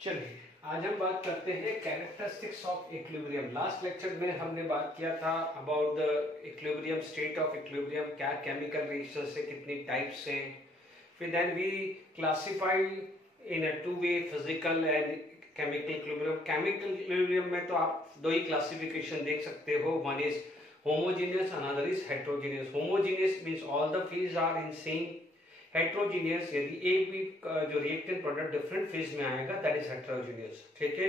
चलिए आज हम बात करते हैं characteristics of equilibrium. Last lecture में हमने बात किया था about the equilibrium, state of equilibrium, क्या केमिकल रिएक्शंस से कितनी टाइप्स हैं। फिर then we classify in a two way, physical and chemical equilibrium. Chemical equilibrium में तो आप दो ही क्लासिफिकेशन देख सकते हो, one is homogeneous, another is heterogeneous. Homogeneous means all the phase are in same. Heterogeneous यदि एक भी जो रिएक्टेंट प्रोडक्ट डिफरेंट फेज में आएगा, दैट इज हेट्रोजीनियस। ठीक है।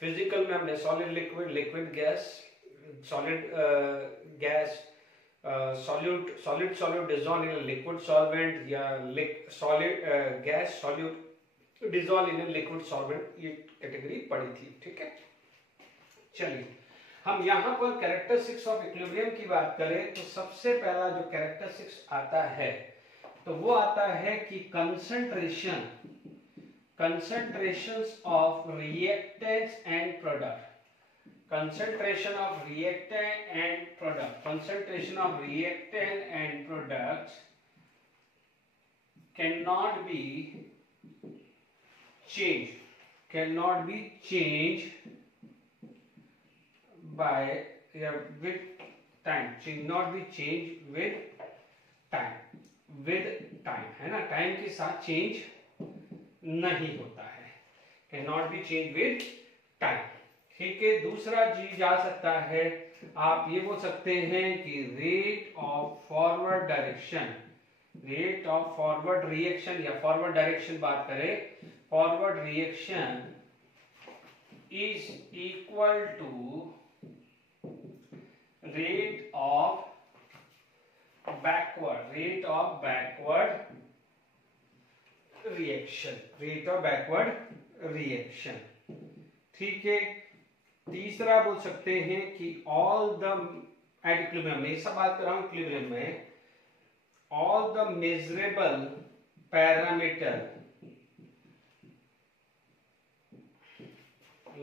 फिजिकल में हमने solid liquid, liquid gas, solid gas, solid dissolve in liquid solvent, या solid gas solute dissolve in liquid solvent, ये कैटेगरी पढ़ी थी। ठीक है। चलिए हम यहाँ पर कैरेक्टरिस्टिक्स ऑफ इक्विलिब्रियम की बात करें तो सबसे पहला जो कैरेक्टरिस्टिक्स आता है तो वो आता है कि concentrations of reactants and product, concentration of reactant and products cannot be changed by with time, with time है ना, टाइम के साथ चेंज नहीं होता है, can not be change with time. ठीक है। दूसरा चीज आ सकता है, आप ये बोल सकते हैं कि रेट ऑफ फॉरवर्ड रिएक्शन या फॉरवर्ड डायरेक्शन बात करें, forward reaction is equal to rate of backward reaction। ठीक है। तीसरा बोल सकते हैं कि ऑल द एट इक्विलिब्रियम में, सब बात कर रहा हूं इक्विलिब्रियम में, all the measurable parameter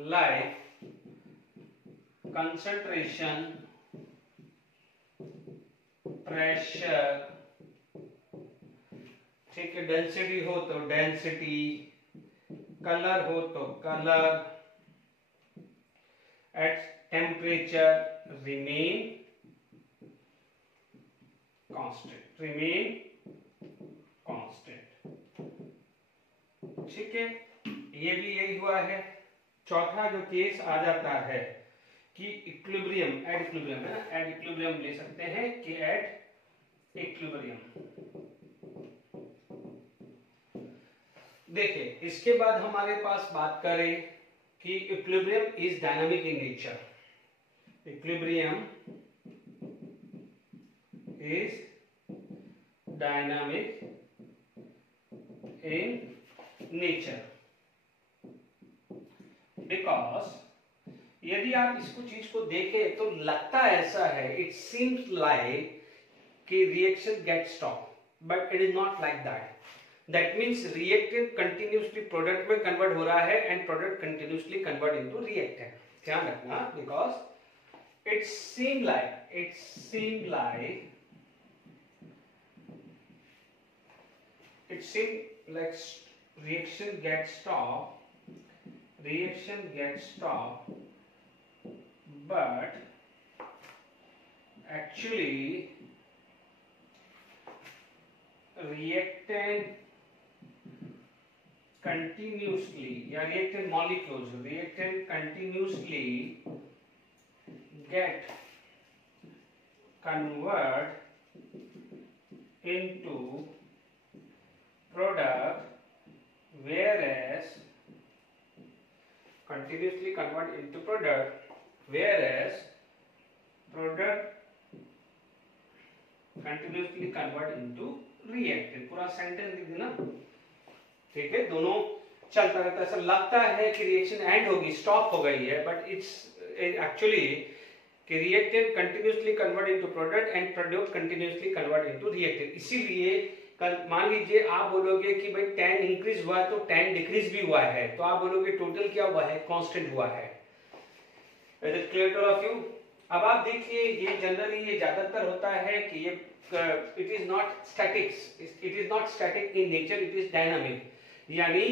like concentration, pressure, ठीक है, डेंसिटी हो तो डेंसिटी, कलर हो तो colour, at temperature remain constant. ठीक है। ये भी यही हुआ है। चौथा जो केस आ जाता है कि इक्विलिब्रियम, एट इक्विलिब्रियम है ना, एट इक्विलिब्रियम ले सकते हैं कि एट इक्विलिब्रियम। देखिए इसके बाद हमारे पास बात करें कि equilibrium is dynamic in nature. Equilibrium is dynamic in nature because यदि आप इसको चीज को देखें तो लगता ऐसा है, इट सीम्स लाइक कि reaction get stop, but it is not like that. That means reactant continuously product में कन्वर्ट हो रहा है and product continuously convert into reactant. ध्यान रखना, because it seem like reaction gets stopped, but actually reactant molecules continuously get convert into product, whereas product continuously convert into reactant। पूरा sentence लिख देना। ठीक है। दोनों चलता रहता है, ऐसा लगता है कि रिएक्शन एंड होगी, स्टॉप हो गई है, बट इट्स एक्चुअली कि reactant continuously convert into product and product continuously convert into reactant. इसीलिए मान लीजिए आप बोलोगे कि भाई 10 इंक्रीज हुआ है तो 10 डिक्रीज भी हुआ है, तो आप बोलोगे टोटल क्या हुआ है, कांस्टेंट हुआ है। Is it clear two of you? अब आप देखिए ये जनरली ये ज्यादातर होता है कि ये it is not static in nature, it is dynamic, यानी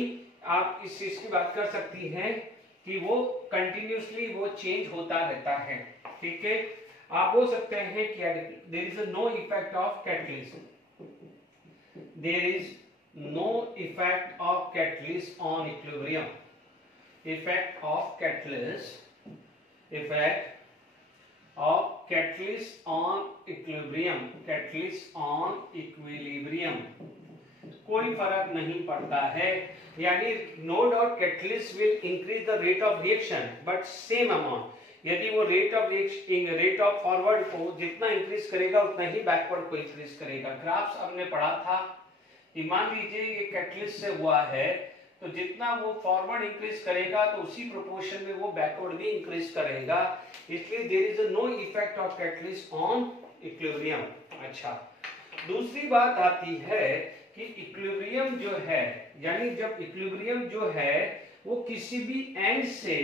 आप इस चीज की बात कर सकती हैं कि वो कंटिन्यूसली वो चेंज होता रहता है, ठीक है। आप बोल सकते हैं कि there is no effect of catalyst, there is no effect of catalyst on equilibrium, effect of catalyst, effect of catalyst on equilibrium, catalyst on equilibrium कोई फर्क नहीं पड़ता है। यानी no doubt catalyst will increase the rate of reaction but same amount, यदि वो rate of forward को जितना इंक्रीज करेगा उतना ही बैकवर्ड को इंक्रीज करेगा। ग्राफ्स हमने पढ़ा था कि मान लीजिए ये कैटलिस्ट से हुआ है तो जितना वो फॉरवर्ड इंक्रीज करेगा तो उसी प्रोपोर्शन में वो बैकवर्ड भी इंक्रीज करेगा, इसलिए there is no effect of catalyst on equilibrium. अच्छा, दूसरी बात आती है कि इक्विलिब्रियम जो है, यानी जब इक्विलिब्रियम जो है वो किसी भी एंड से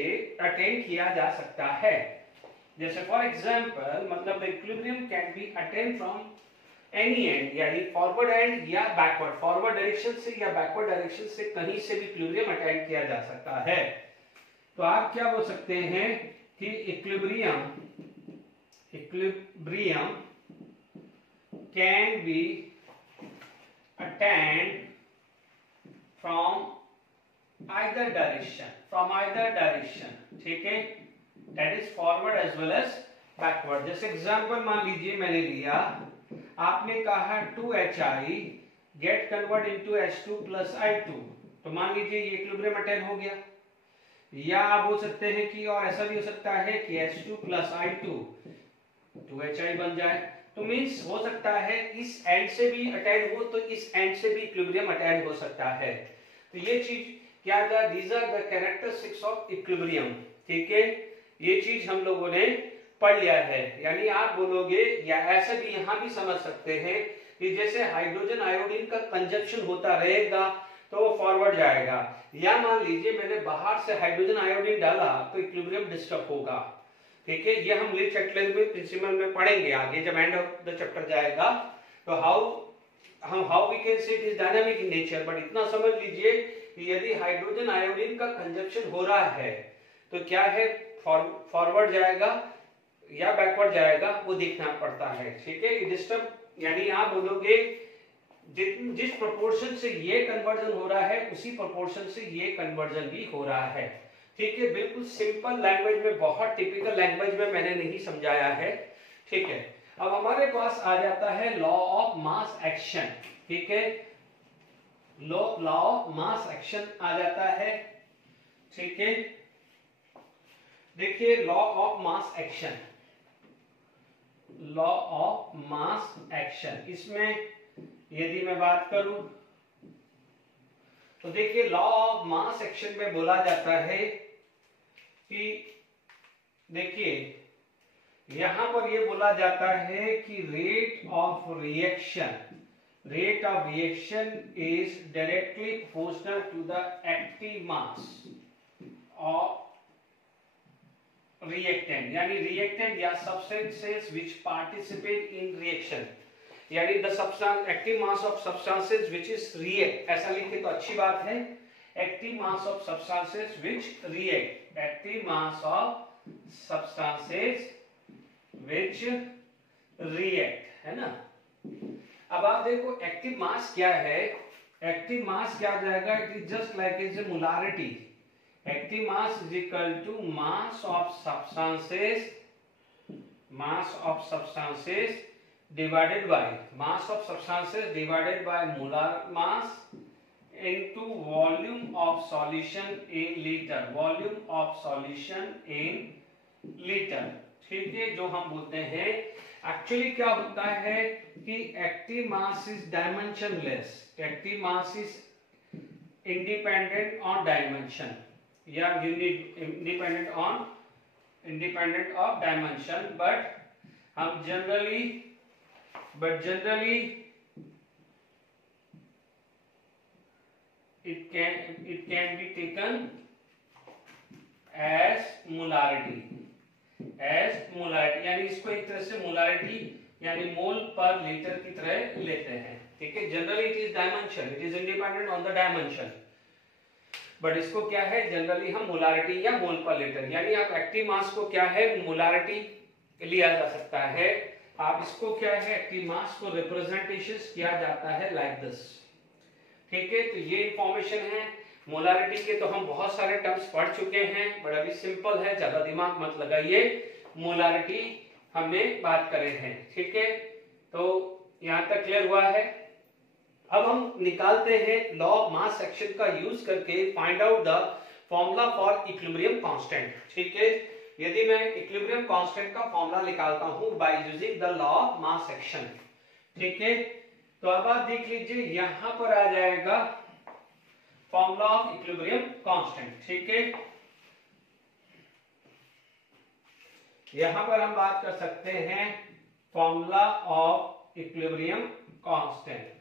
अटेन किया जा सकता है। जैसे फॉर एग्जांपल मतलब equilibrium can be attain from any and, यानी फॉरवर्ड एंड या बैकवर्ड, फॉरवर्ड डायरेक्शन से या बैकवर्ड डायरेक्शन से कहीं से भी इक्विलिब्रियम अटेन किया जा सकता है। तो आप क्या बोल सकते हैं कि equilibrium can be attained from either direction, ठीक है, that is forward as well as backward। जैसे एग्जांपल मान लीजिए मैंने लिया, आपने कहा 2HI get convert into H2 plus I2, तो मान लीजिए ये इक्विलिब्रियम अटेन हो गया। या आप बोल सकते हैं कि और ऐसा भी हो सकता है कि H2 plus I2 2HI बन जाए, तो मींस हो सकता है इस एंड से भी अटैच हो तो इस एंड से भी इक्विलिब्रियम अटैच हो सकता है। तो ये चीज क्या था, these are the characteristics of equilibrium, ठीक है। ये चीज हम लोगों ने पढ़ लिया है। यानी आप बोलोगे या ऐसे भी यहां भी समझ सकते हैं कि जैसे हाइड्रोजन आयोडीन का कंजप्शन होता रहेगा तो वो फॉरवर्ड जाएगा, या मान लीजिए मैंने बाहर से हाइड्रोजन आयोडीन डाला तो इक्विलिब्रियम डिस्टर्ब होगा, ठीक है। ये हम लीड चैप्टर में प्रिंसिपल में पढ़ेंगे आगे जब एंड ऑफ द चैप्टर जाएगा। तो how we can say it is dynamic in nature, but इतना समझ लीजिए कि यदि हाइड्रोजन आयोडीन का कंजप्शन हो रहा है तो क्या है, फॉरवर्ड जाएगा या बैकवर्ड जाएगा वो देखना पड़ता है, ठीक है। डिस्टर्ब यानी आप बोलोगे जिस प्रोपोर्शन से ये कन्वर्जन हो रहा है उसी प्रोपोर्शन से ये कन्वर्जन भी हो रहा है, ठीक है। बिल्कुल सिंपल लैंग्वेज में, बहुत टिपिकल लैंग्वेज में मैंने नहीं समझाया है, ठीक है। अब हमारे पास आ जाता है लॉ ऑफ मास एक्शन, ठीक है। लॉ ऑफ मास एक्शन आ जाता है, ठीक है। देखिए law of mass action, law of mass action, इसमें यदि मैं बात करूं तो देखिए लॉ ऑफ मास एक्शन में बोला जाता है कि देखिए यहां पर ये बोला जाता है कि rate of reaction is directly proportional to the active mass of reactant, यानी रिएक्टेंट या substances which participate in reaction, यानी the substance active mass of substances which is react, ऐसा लिखे तो अच्छी बात है। Active mass of substances which react, active mass of substances which react, है ना। अब आप देखो एक्टिव मास क्या है, एक्टिव मास क्या आ जाएगा, it is just like is a molarity, active mass is equal to mass of substances divided by mass of substances divided by molar mass into volume of solution in liter, volume of solution in liter, ठीक है। जो हम बोलते हैं actually क्या होता है कि active mass is dimensionless, active mass is independent on dimension या इंडिपेंडेंट ऑफ डायमेंशन, बट हम generally it can be taken as molarity, यानी इसको एक तरह से मोलारिटी यानी मोल पर लीटर की तरह लेते हैं, ठीक है। Generally it is dimension, it is independent on the dimension. But इसको क्या है जनरली हम मोलारिटी या मोल पर लीटर, यानी आप एक्टिव मास को क्या है मोलारिटी लिया जा सकता है, आप इसको क्या है एक्टिव मास को रिप्रेजेंटेशन किया जाता है लाइक दिस। ठीक है, तो ये इंफॉर्मेशन है मोलारिटी के। तो हम बहुत सारे टर्म्स पढ़ चुके हैं, बट अभी सिंपल है, ज्यादा दिमाग मत लगाइए, मोलारिटी हमें बात करें हैं। ठीक है, तो यहां तक क्लियर हुआ है। अब हम निकालते हैं लॉ ऑफ मास एक्शन का यूज करके find out the formula for equilibrium constant. ठीक है, यदि मैं इक्विलिब्रियम कांस्टेंट का फॉर्मूला निकालता हूं by using the law of mass action. ठीक है, तो अब आप देख लीजिए यहां पर आ जाएगा फॉर्मूला ऑफ इक्विलिब्रियम कांस्टेंट। ठीक है, यहां पर हम बात कर सकते हैं formula of equilibrium constant,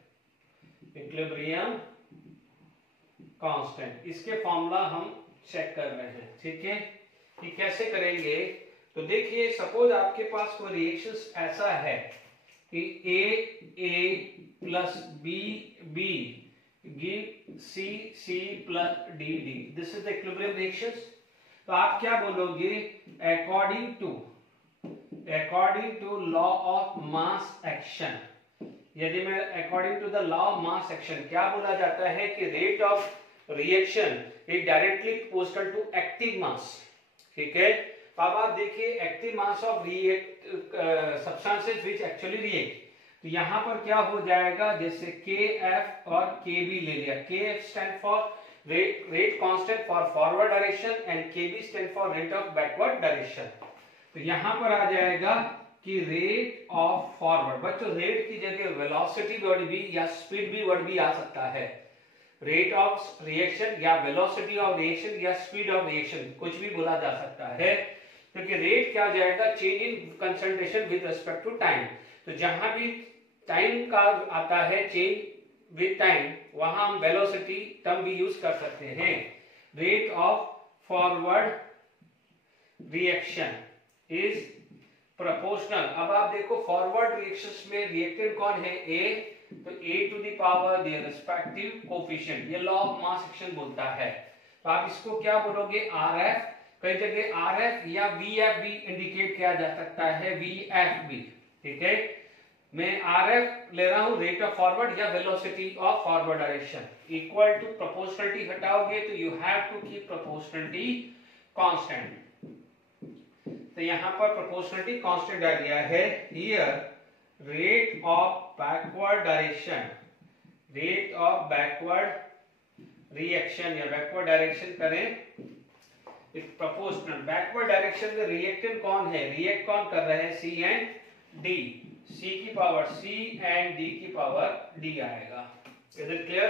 equilibrium constant, इसके फॉर्मूला हम चेक कर रहे हैं। ठीक है, कि कैसे करेंगे, तो देखिए सपोज आपके पास कोई रिएक्शंस ऐसा है कि A plus B give C plus D, this is the equilibrium reactions. तो आप क्या बोलोगे, according to law of mass action, यदि मैं according to the law of mass action क्या बोला जाता है कि rate of reaction is directly proportional to active mass. ठीक है, अब आप देखिए active mass of substances which actually react, तो यहां पर क्या हो जाएगा, जैसे KF और KB ले लिया, KF stand for rate constant for forward direction and KB stand for rate of backward direction. तो यहां पर आ जाएगा कि रेट ऑफ फॉरवर्ड, बच्चों रेट की जगह वेलोसिटी वर्ड भी या स्पीड भी वर्ड भी आ सकता है, रेट ऑफ रिएक्शन या वेलोसिटी ऑफ रिएक्शन या स्पीड ऑफ रिएक्शन कुछ भी बोला जा सकता है, क्योंकि रेट क्या हो जाएगा, change in concentration with respect to time. तो जहां भी टाइम का आता है चेंज विद टाइम, वहां हम वेलोसिटी टर्म भी यूज कर सकते हैं। Rate of forward reaction is proportional. अब आप देखो फॉरवर्ड रिएक्शंस में रिएक्टेंट कौन है, A, तो A to the power their respective coefficient, ये लॉ ऑफ मास एक्शन बोलता है। तो आप इसको क्या बोलोगे, RF, कई जगह RF या VF भी इंडिकेट किया जा सकता है, VF भी। ठीक है, मैं RF ले रहा हूं, रेट ऑफ फॉरवर्ड या velocity of forward direction, equal to proportionality हटाओगे तो you have to keep proportionality constant. तो यहां पर प्रोपोर्शनलिटी कांस्टेंट आ गया है। Here rate of backward direction, rate of backward reaction या बैकवर्ड डायरेक्शन करें प्रोपोर्शनल। बैकवर्ड डायरेक्शन में रिएक्टेंट कौन है, रिएक्ट कौन कर रहे हैं, C एंड D, C की पावर C एंड D की पावर D आएगा। Is it clear?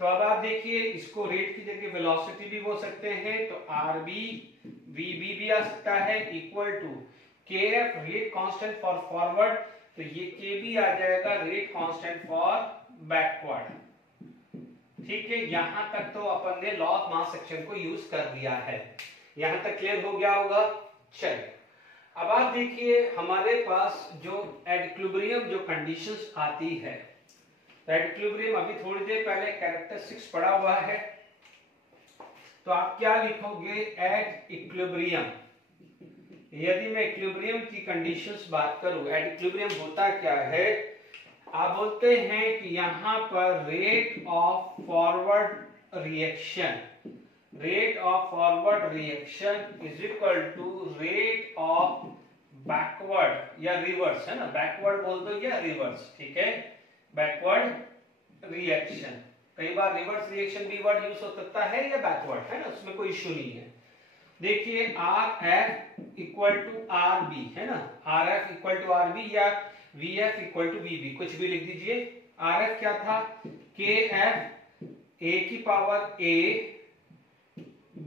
तो अब आप देखिए इसको रेट की जगह वेलोसिटी भी बोल सकते हैं, तो RB VB भी आ सकता है, equal to KF rate constant for forward, तो ये KB आ जाएगा रेट कांस्टेंट फॉर बैकवर्ड। ठीक है, यहां तक तो अपन ने लॉ ऑफ मास एक्शन को यूज कर लिया है, यहां तक क्लियर हो गया होगा। चलिए अब आप देखिए हमारे पास जो इक्विलिब्रियम जो कंडीशंस आती है, इक्विलिब्रियम अभी थोड़ी देर पहले कैरेक्टरिस्टिक्स पढ़ा हुआ है, तो आप क्या लिखोगे, एट इक्विलिब्रियम। यदि मैं इक्विलिब्रियम की कंडीशंस बात करूं, एट इक्विलिब्रियम होता क्या है, आप बोलते हैं कि यहां पर rate of forward reaction, rate of forward reaction is equal to rate of backward या रिवर्स, है ना, बैकवर्ड बोल दो या रिवर्स। ठीक है, बैकवर्ड रिएक्शन, कई बार रिवर्स रिएक्शन भी वर्ड यूज हो सकता है या बैकवर्ड, है ना, उसमें कोई इश्यू नहीं है। देखिए RF इक्वल टू RB, है ना, RF इक्वल टू RB या VF इक्वल टू VB, कुछ भी लिख दीजिए। RF क्या था, KF A की पावर A,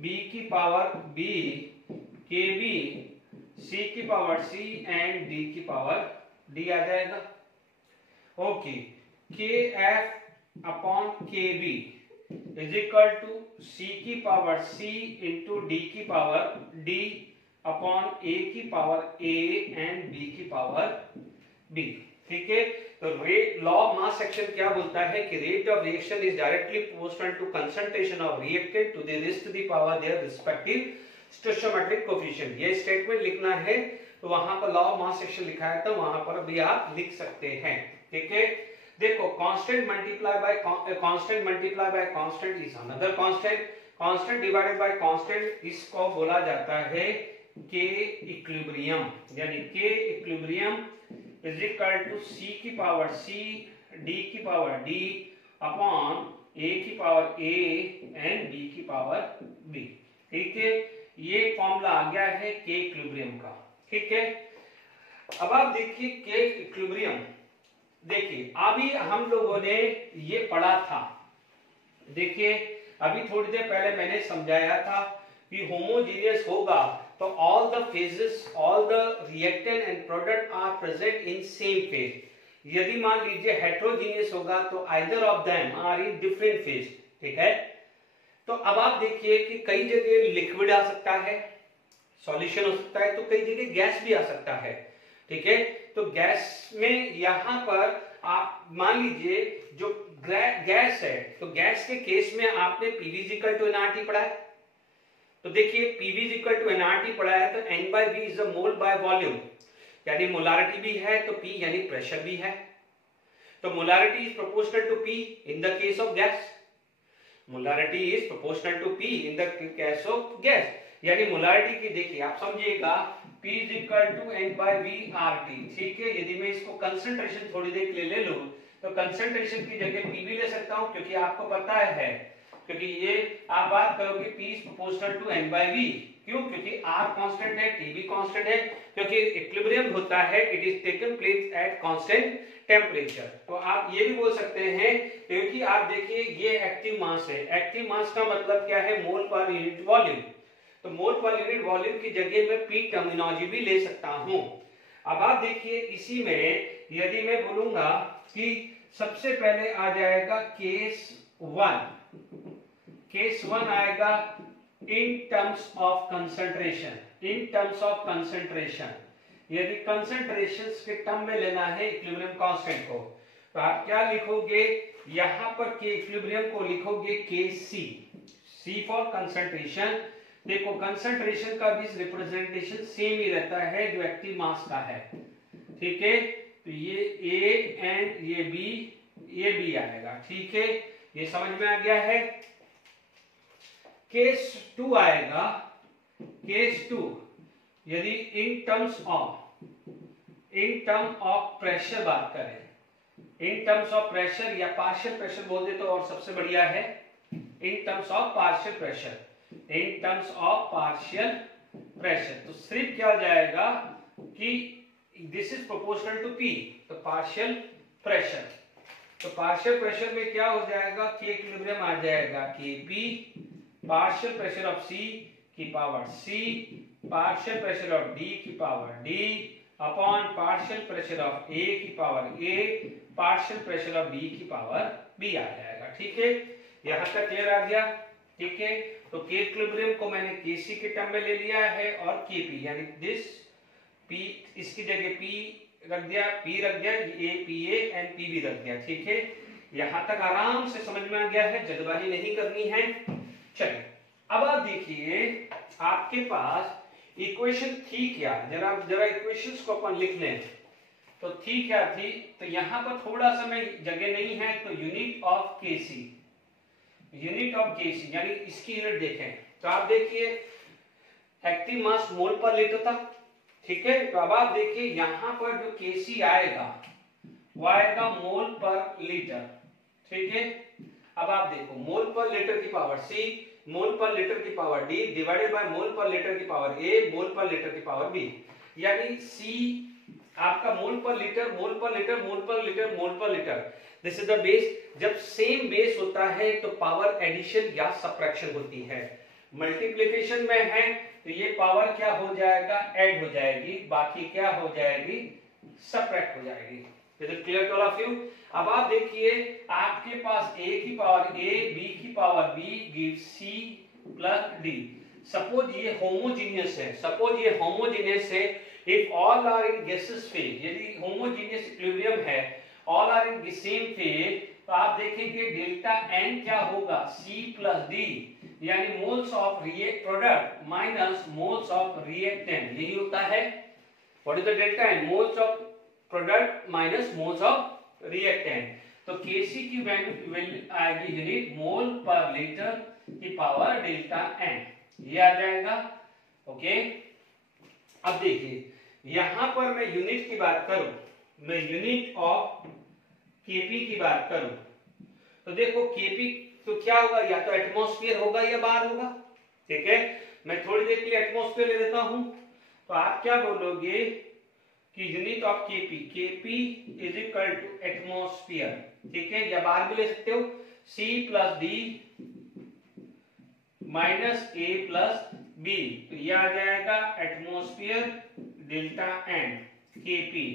B की पावर B, KB C की पावर C एंड D की पावर D आ जाएगा। Okay, KF upon KB is equal to C की पावर C इंटू D की पावर D अपॉन A की power A and B की power D। ठीक है, तो लॉ ऑफ मास एक्शन क्या बोलता है कि rate of reaction is directly proportional to concentration of reactant to the raise to the power their respective stoichiometric coefficient. ये स्टेटमेंट लिखना है तो वहां पर लॉ ऑफ मास एक्शन लिखा है तो वहां पर भी आप लिख सकते हैं। ठीक है, देखो constant multiply by constant is another constant, constant divided by constant, इसको बोला जाता है के इक्विलिब्रियम, यानी के इक्विलिब्रियम इज इक्वल टू सी की पावर सी डी की पावर डी अपॉन ए की पावर ए एंड बी की पावर बी। ठीक है, ये फॉर्मूला आ गया है के इक्विलिब्रियम का। ठीक है, अब आप देखिए के इक्विलिब्रियम, देखिए अभी हम लोगों ने ये पढ़ा था। देखिए अभी थोड़ी देर पहले मैंने समझाया था कि होमोजेनियस होगा तो all the phases, all the reactant and product are present in same phase। यदि मान लीजिए heterogeneous होगा तो either of them are in different phase। ठीक है, तो अब आप देखिए कि कई जगह लिक्विड आ सकता है, सॉल्यूशन हो सकता है, तो कई जगह गैस भी आ सकता है। ठीक है, तो गैस में यहां पर आप मान लीजिए जो गैस है तो गैस के केस में आपने PV = nRT पढ़ा है। तो देखिए PV = nRT पढ़ा है तो N/V is a mole by volume, यानी मोलारिटी भी है तो P यानी प्रेशर भी है। तो molarity is proportional to P in the case of gas, molarity is proportional to P in the case of gas, यानी मोलारिटी की देखिए आप समझिएगा P = N/V/RT। ठीक है, यदि मैं इसको कंसंट्रेशन थोड़ी देर के लिए ले लूं तो कंसंट्रेशन की जगह P भी ले सकता हूं, क्योंकि आपको पता है, क्योंकि ये आप बात करोगे P is proportional to N/V। क्यों? क्योंकि R कांस्टेंट है, T भी कांस्टेंट है, क्योंकि इक्विलिब्रियम होता है it is taken place at constant temperature. तो आप ये भी बोल सकते हैं, क्योंकि आप देखिए ये एक्टिव मास है, एक्टिव मास का मतलब क्या है, मोल पर यूनिट वॉल्यूम। तो मोल पर यूनिट वॉल्यूम की जगह में P टर्मिनोलॉजी भी ले सकता हूं। अब आप देखिए इसी में यदि मैं बोलूंगा कि सबसे पहले आ जाएगा केस 1 आएगा इन terms of concentration, in terms of concentration. यदि कंसंट्रेशन के टर्म में लेना है इक्विलिब्रियम कांस्टेंट को तो आप क्या लिखोगे, यहां पर के इक्विलिब्रियम को लिखोगे Kc, C फॉर कंसंट्रेशन। देखो कंसंट्रेशन का भी रिप्रेजेंटेशन सेम ही रहता है जो एक्टिव मास का है। ठीक है, तो ये A एंड ये B आएगा। ठीक है, ये समझ में आ गया है। केस 2 आएगा, केस 2 यदि इन टर्म ऑफ प्रेशर बात करें, इन टर्म्स ऑफ प्रेशर या पार्शियल प्रेशर बोल दे तो और सबसे बढ़िया है, in terms of partial pressure, in terms of partial pressure. तो सिर्फ क्या हो जाएगा कि this is proportional to P, तो पार्शियल प्रेशर। तो पार्शियल प्रेशर में क्या हो जाएगा, के इक्विलिब्रियम आ जाएगा Kp partial pressure of C की power C partial pressure of D की power D upon partial pressure of A की power A partial pressure of B की पावर B आ जाएगा। ठीक है, यहां तक क्लियर आ गया। ठीक है, तो के इक्विलिब्रियम को मैंने Kc के टर्म में ले लिया है और Kp यानी दिस P, इसकी जगह P रख दिया, P रख दिया, A PA एंड PB रख दिया। ठीक है, यहां तक आराम से समझ में आ गया है, जल्दबाजी नहीं करनी है। चलिए अब आप देखिए आपके पास इक्वेशन थी क्या, जरा इक्वेशंस को अपन लिख लें। तो थी क्या थी, तो यहां पर थोड़ा सा मैं जगह नहीं है तो unit of Kc, unit of Kc यानी इसकी यूनिट देखें तो आप देखिए एक्टिव मास मोल पर लीटर था। ठीक है, तो अब आप देखिए यहां पर जो Kc आएगा वो आएगा मोल पर लीटर। ठीक है, अब आप देखो मोल पर लीटर की पावर C, मोल पर लीटर की power D divided by mole per litre की power A, mole per litre की पावर B, यानी C आपका मोल per litre, mole per litre, mole per litre, mole per litre. This is the base. जब same base होता है तो power addition या subtraction होती है। मल्टीप्लिकेशन में है तो ये पावर क्या हो जाएगा, ऐड हो जाएगी, बाकी क्या हो जाएगी, सब्ट्रैक्ट हो जाएगी। Is it clear to all of you? अब आप देखिए आपके पास A की पावर A, B की power B gives C plus D। Suppose ये होमोजेनियस है, सपोज ये होमोजेनियस है, if all are in gases phase, यदि होमोजेनियस इक्विलिब्रियम है all are in same phase, तो आप देखेंगे डेल्टा एन क्या होगा, सी प्लस डी, यानी moles of react product minus moles of reactant, यही होता है। What is the delta n, moles of product minus moles of reactant. तो Kc की वैल्यू आएगी यूनिट मोल पर लीटर की पावर डेल्टा एन, ये आ जाएगा। ओके, अब देखिए यहां पर मैं यूनिट की बात करूं, मैं यूनिट ऑफ Kp की बात करूं, तो देखो Kp तो क्या होगा, या तो एटमॉस्फेयर होगा या बार होगा। ठीक है, मैं थोड़ी देर के लिए एटमॉस्फेयर ले लेता हूं, तो आप क्या बोलोगे कि unit of Kp is equal to atmosphere, ठीक है, या बार भी ले सकते हो, C plus D minus A plus B, तो ये आ जाएगा एटमॉस्फेयर डेल्टा एन Kp,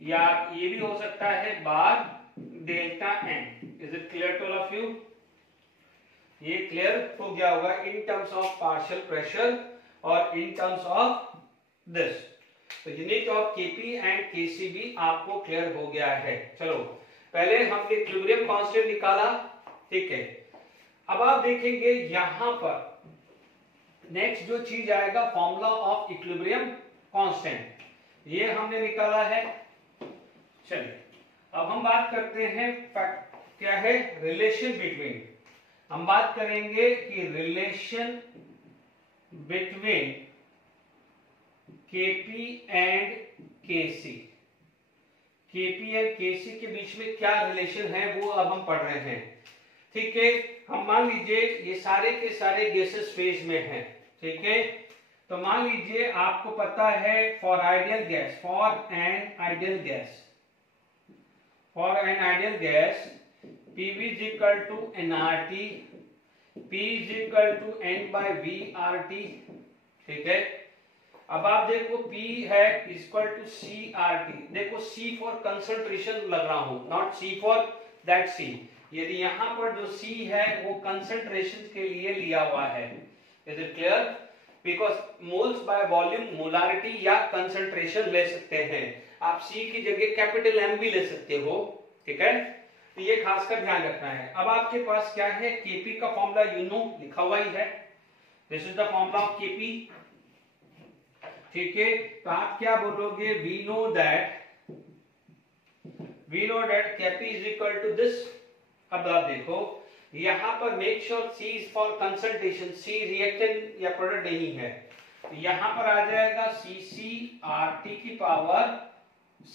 या ये भी हो सकता है बार delta n. Is it clear to all of you? ये क्लियर हो गया होगा in terms of partial pressure और इन टर्म्स ऑफ दिस। तो unit of Kp and Kc भी आपको क्लियर हो गया है। चलो पहले हमने इक्विलिब्रियम कांस्टेंट निकाला, ठीक है। अब आप देखेंगे यहां पर नेक्स्ट जो चीज आएगा फॉर्मूला ऑफ इक्विलिब्रियम कांस्टेंट, ये हमने निकाला है। चलिए अब हम बात करते हैं क्या है रिलेशन बिटवीन, हम बात करेंगे कि relation between Kp and Kc, Kp and Kc के बीच में क्या रिलेशन है वो अब हम पढ़ रहे हैं। ठीक है, हम मान लीजिए ये सारे के सारे गैसेस फेज में हैं, ठीक है। तो मान लीजिए आपको पता है for ideal gas, for an ideal gas PV is equal to nRT, P is equal to N by VRT, ठीक है। अब आप देखो P है इक्वल टू CRT, देखो C फॉर कंसंट्रेशन लग रहा हूं, not C for that C। यदि यहां पर जो C है वो कंसंट्रेशन के लिए लिया हुआ है। Is it clear? Because moles by volume molarity या कंसंट्रेशन ले सकते हैं, आप C की जगह कैपिटल M भी ले सकते हो, ठीक है। तो ये खासकर ध्यान रखना है। अब आपके पास क्या है, Kp का फॉर्मूला यू नो लिखा हुआ ही है, this is the formula of Kp, ठीक है। तो आप क्या बोलोगे, we know that Kp is equal to this. अब आप देखो यहां पर make sure C is for concentration, C reactant या प्रोडक्ट नहीं है, तो यहां पर आ जाएगा CCRT की पावर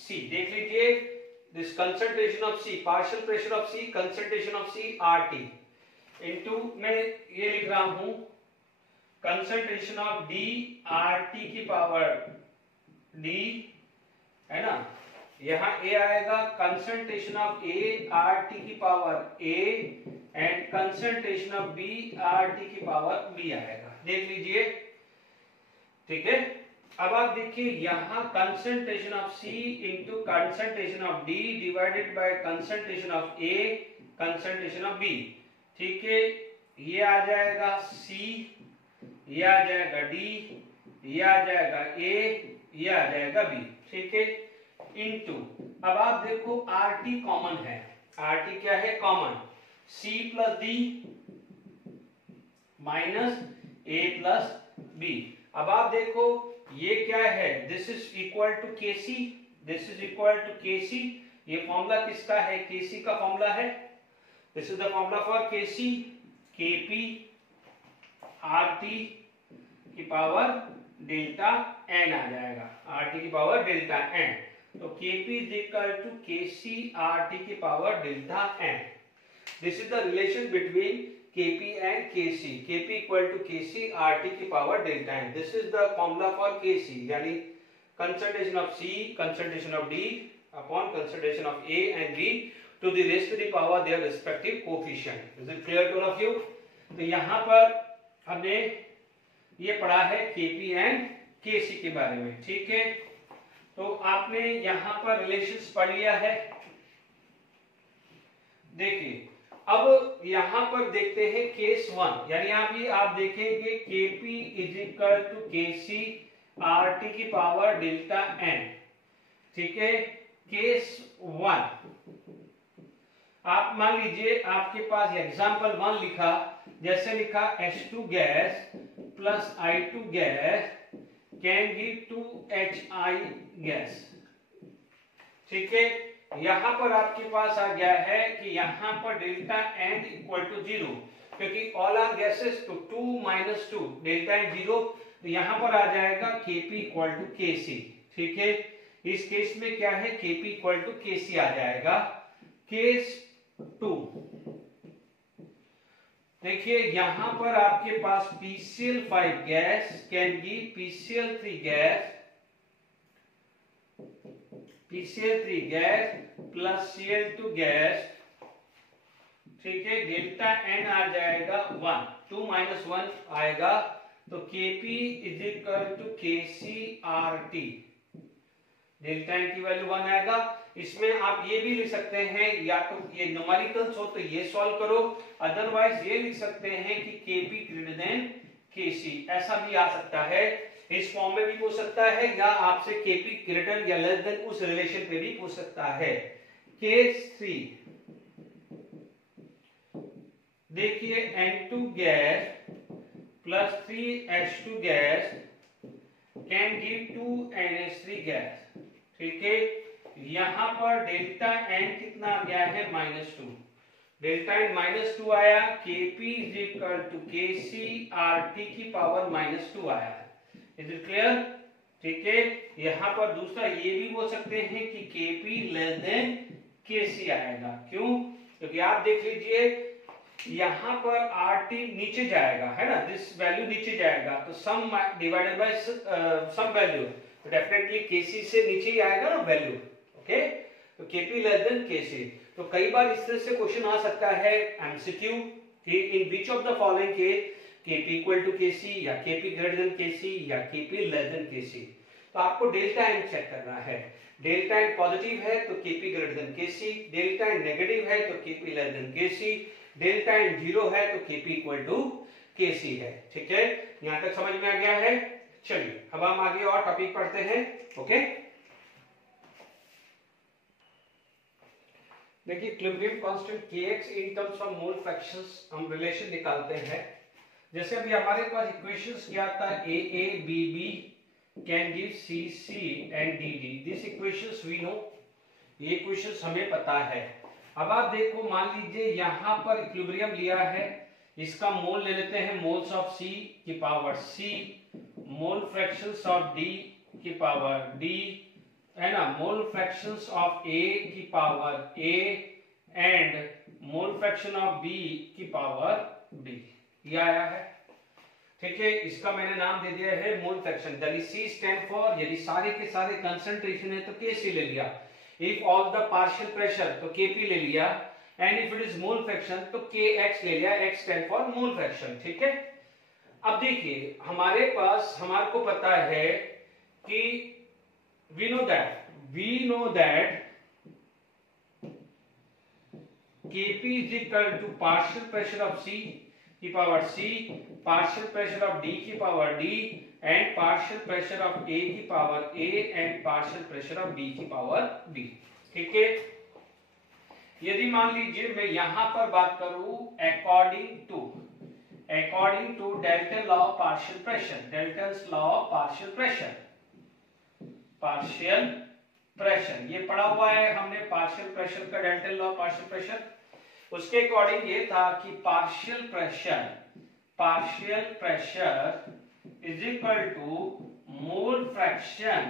C। देख लीजिए this concentration of C, partial pressure of C, concentration of C RT into, मैं ये लिख रहा हूं कंसंट्रेशन ऑफ D RT की पावर D, है ना। यहां A आएगा, कंसंट्रेशन ऑफ A RT की power A and concentration of B RT की पावर B आएगा, देख लीजिए, ठीक है। अब आप देखिए यहां concentration of C into concentration of D divided by concentration of A concentration of B, ठीक है। ये आ जाएगा C, ये आ जाएगा D, ये आ जाएगा A, ये आ जाएगा B, ठीक है, इनटू, अब आप देखो RT कॉमन है, RT क्या है common, C plus D minus A plus B। अब आप देखो ये क्या है, this is equal to Kc, this is equal to Kc, ये फॉर्मूला किसका है, Kc का फॉर्मूला है, this is the formula for Kc, Kp RT की पावर डेल्टा n आ जाएगा, RT की पावर डेल्टा n। तो Kp is equal to Kc RT की power delta n। This is the relation between Kp and Kc, Kp equal to Kc RT की power delta n। This is the formula for Kc, यानी concentration of C, concentration of D upon concentration of A and B to the raised to the power their respective coefficient। Is it clear to all of you? तो यहाँ पर हमने ये पढ़ा है Kp and Kc के बारे में, ठीक है। तो आपने यहाँ पर रिलेशंस पढ़ लिया है। देखिए अब यहां पर देखते हैं केस 1, यानी यहाँ भी आप देखेंगे Kp is equal to Kc RT की पावर डेल्टा n, ठीक है। केस 1 आप मान लीजिए आपके पास एग्जाम्पल 1 लिखा, जैसे लिखा H2 gas plus I2 gas can give 2HI gas. ठीक है, यहां पर आपके पास आ गया है कि यहां पर डेल्टा एन इक्वल टू 0, क्योंकि ऑल आर गैसेस तो 2 - 2 डेल्टा एन 0, तो यहां पर आ जाएगा Kp इक्वल टू Kc। ठीक है, इस केस में क्या है, Kp इक्वल टू Kc आ जाएगा। केस 2 देखिए, यहां पर आपके पास PCl5 gas can give PCl3 gas, PCl3 gas plus Cl2 gas. ठीक है, डेल्टा एन आ जाएगा 1, 2 - 1 आएगा, तो Kp is equal to KcRT। Delta n की वैल्यू 1 आएगा। इसमें आप ये भी लिख सकते हैं, या तो ये न्यूमेरिकल्स हो तो ये सॉल्व करो, अदरवाइज ये लिख सकते हैं कि Kp ग्रेटर देन Kc, ऐसा भी आ सकता है। इस फॉर्म में भी पूछ सकता है, या आपसे Kp ग्रेटर या लेस देन उस रिलेशन पे भी पूछ सकता है। केस 3 देखिए, N2 gas plus 3H2 gas can give 2NH3 gas. ठीक है, यहां पर डेल्टा एन कितना आ गया है, -2, डेल्टा एन -2 आया, Kp is equal to KcRT की पावर -2 आया। Is it clear? ठीक है, यहां पर दूसरा ये भी बोल सकते हैं कि Kp लेस देन Kc आएगा। क्यों? क्योंकि आप देख लीजिए यहां पर RT नीचे जाएगा, है ना, दिस वैल्यू नीचे जाएगा, तो some divided by some value, तो डेफिनेटली Kc से नीचे ही आएगा ना वैल्यू। ओके, तो Kp लेस देन Kc। तो कई बार इस तरह से क्वेश्चन आ सकता है एमसीक्यू कि in which of the following case Kp equal to Kc, या Kp ग्रेटर देन Kc, या Kp लेस देन Kc। तो आपको डेल्टा एन चेक करना है। डेल्टा एन पॉजिटिव है तो Kp greater than Kc, delta n negative है तो Kp less than Kc, delta n 0 है तो Kp इक्वल टू Kc है। ठीक है, यहां तक समझ में आ गया है? चलिए अब हम आगे और टॉपिक पढ़ते हैं। ओके, देखिए equilibrium constant Kx in terms of mole fractions हम रिलेशन निकालते हैं। जैसे अभी हमारे पास इक्वेशंस क्या था, AA BB can give CC and DD, this equations we know, ये इक्वेशंस हमें पता है। अब आप देखो, मान लीजिए यहां पर इक्विलिब्रियम लिया है, इसका मोल ले लेते हैं मोल्स ऑफ C की power C, mole fractions of D की पावर D, है ना, मोल फ्रैक्शंस ऑफ A की power A and mole fraction of B की पावर B, ये आया है। ठीक है, इसका मैंने नाम दे दिया है मोल फ्रैक्शन। यदि C स्टैंड फॉर, यदि सारे के सारे कंसंट्रेशन है तो Kc ले लिया, if all the partial pressure तो Kp ले लिया, and if it is mole fraction तो Kx ले लिया, X stand for mole fraction. ठीक है, अब देखिए हमारे पास, हमारे को पता है कि we know that Kp is equal to partial pressure of C की power C, partial pressure of D की power D, and partial pressure of A की power A and partial pressure of B की power B। ठीक है, यदि मान लीजिए मैं यहां पर बात करूं according to Dalton law of partial pressure, Dalton's law of partial pressure ये पढ़ा हुआ है हमने, पार्शियल प्रेशर का डेल्टन लॉ पार्शियल प्रेशर। उसके अकॉर्डिंग ये था कि partial pressure is equal to mole fraction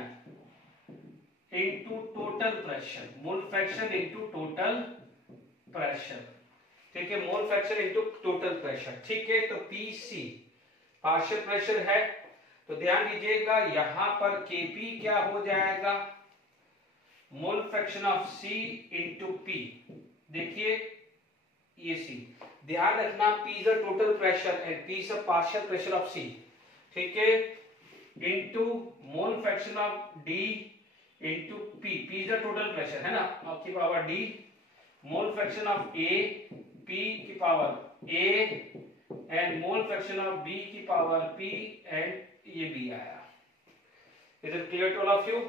into total pressure, mole fraction into total pressure. ठीक है, mole fraction into total pressure. ठीक है, तो Pc पार्शियल प्रेशर है, तो ध्यान दीजिएगा यहां पर Kp क्या हो जाएगा, mole fraction of C into P। देखिए ये C, ध्यान रखना P is a total pressure and P is a partial pressure of C। ठीक है, into mole fraction of D into P, P is a total pressure, है ना, आपकी power D, mole fraction of A, P की power A and mole fraction of B की power P, and ये भी आया। Is it clear to all of you?